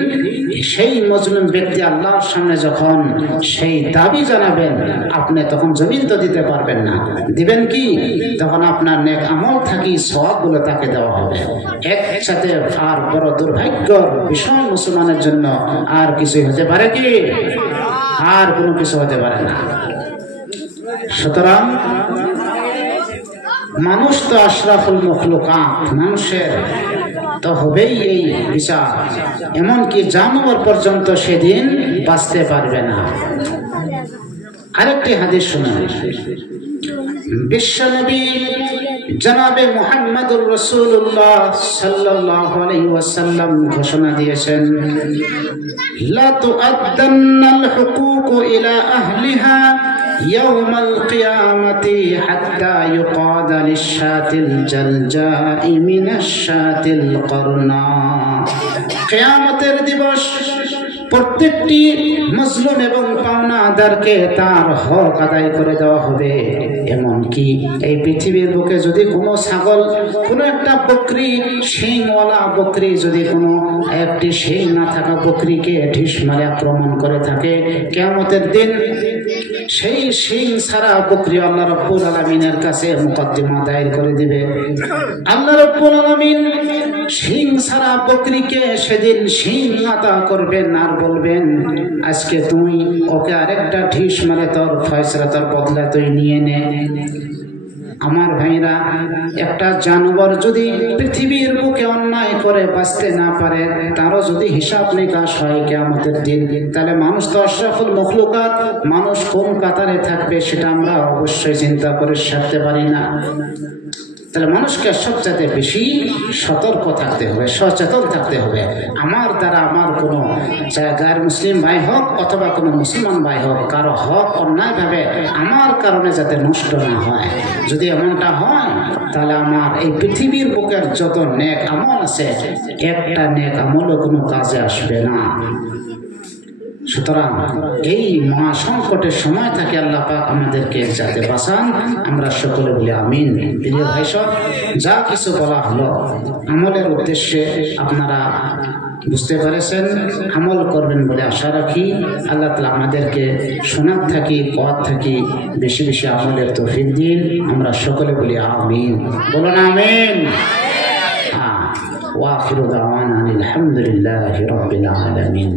সেই মজলুম ব্যক্তি আল্লাহর সামনে যখন সেই দাবি জানাবেন আপনি তখন জমিন তো দিতে পারবেন না দিবেন কি তখন আপনার নেক আমল থাকি সওয়াবগুলো তাকে দেওয়া হবে একসাথে আর বড় দুর্ভাগ্যর বিষয় মুসলমানের জন্য আর কিছু হতে পারে কি আর কোনো কিছু হতে পারে না সুতরাং মানুষ তো আশরাফুল মখলুকাত মানুষের তো হবেই এই বিচার এমনকি জানোয়ার পর্যন্ত সেদিন বাঁচতে পারবে না আরেকটি হাদিস শুনুন বিশ্বনবী জনাবে মুহাম্মদুর রাসূলুল্লাহ সাল্লাল্লাহু আলাইহি ওয়াসাল্লাম ঘোষণা দিয়েছেন লা তুআদ্দান্নাল হুকুকু ইলা আহলিহা ইয়াউমাল কিয়ামাতি হাত্তা ইউকাদা লিশ-শাতিল জালজাই মিনাশ-শাতিল করনা কিয়ামতের দিবস প্রত্যেকটি মুসলিম এবং পাওনাদারকে তার হক আদায় করে দেওয়া হবে এমনকি এই পৃথিবীর বুকে যদি কোনো ছাগল কোনো একটা বকরি শিংওয়ালা বকরি যদি কোনো একটি শিং না থাকা বকরিকে ঢিস মারে আক্রমণ করে থাকে কিয়ামতের দিন সেই শিং ছাড়া বকরি আল্লাহ রাব্বুল আলামিনের কাছে মুকদ্দমা দায়ের করে দিবে আল্লাহ রাব্বুল আলামিন শিং ছাড়া বকরিকে সেদিন শিং আদা করবেন আর বলবেন আজকে তুই ওকে আরেকটা ঢিস মারে তোর ফয়সালা তোর বদলা তুই নিয়ে নে আমার ভাইরা একটা জানোয়ার যদি পৃথিবীর বুকে অন্যায় করে বাঁচতে না পারে তারও যদি হিসাব নিকাশ হয় কিয়ামতের দিন তাহলে মানুষ তো আশরাফুল মখলুকাত মানুষ কোন কাতারে থাকবে সেটা আমরা অবশ্যই চিন্তা করে সারতে পারি না তাহলে মানুষকে সবচেয়ে বেশি সতর্ক থাকতে হবে সচেতন থাকতে হবে আমার দ্বারা আমার কোনো গায়ের মুসলিম ভাই হোক অথবা কোনো মুসলমান ভাই হোক কারো হক অন্যায়ভাবে আমার কারণে যাতে নষ্ট না হয় যদি এমনটা হয় তাহলে আমার এই পৃথিবীর বুকের যত নেক আমল আছে একটা নেক আমলও কোনো কাজে আসবে না সুতরাং এই মহা সংকটের সময় থেকে আল্লাহ পাক আমাদেরকে যাতে বাঁচান আমরা সকলে বলি আমিন প্রিয় ভাই সব যা কিছু বলা হলো আমলের উদ্দেশ্যে আপনারা বুঝতে পেরেছেন আমল করবেন বলে আশা রাখি আল্লাহ তাআলা আমাদেরকে শোনার থাকি পথ থাকি বেশি বেশি আমলের তৌফিক দিন আমরা সকলে বলি আমিন বলুন আমিন ওয়া আখিরু দাওয়ানা আলহামদুলিল্লাহি রাব্বিল আলামিন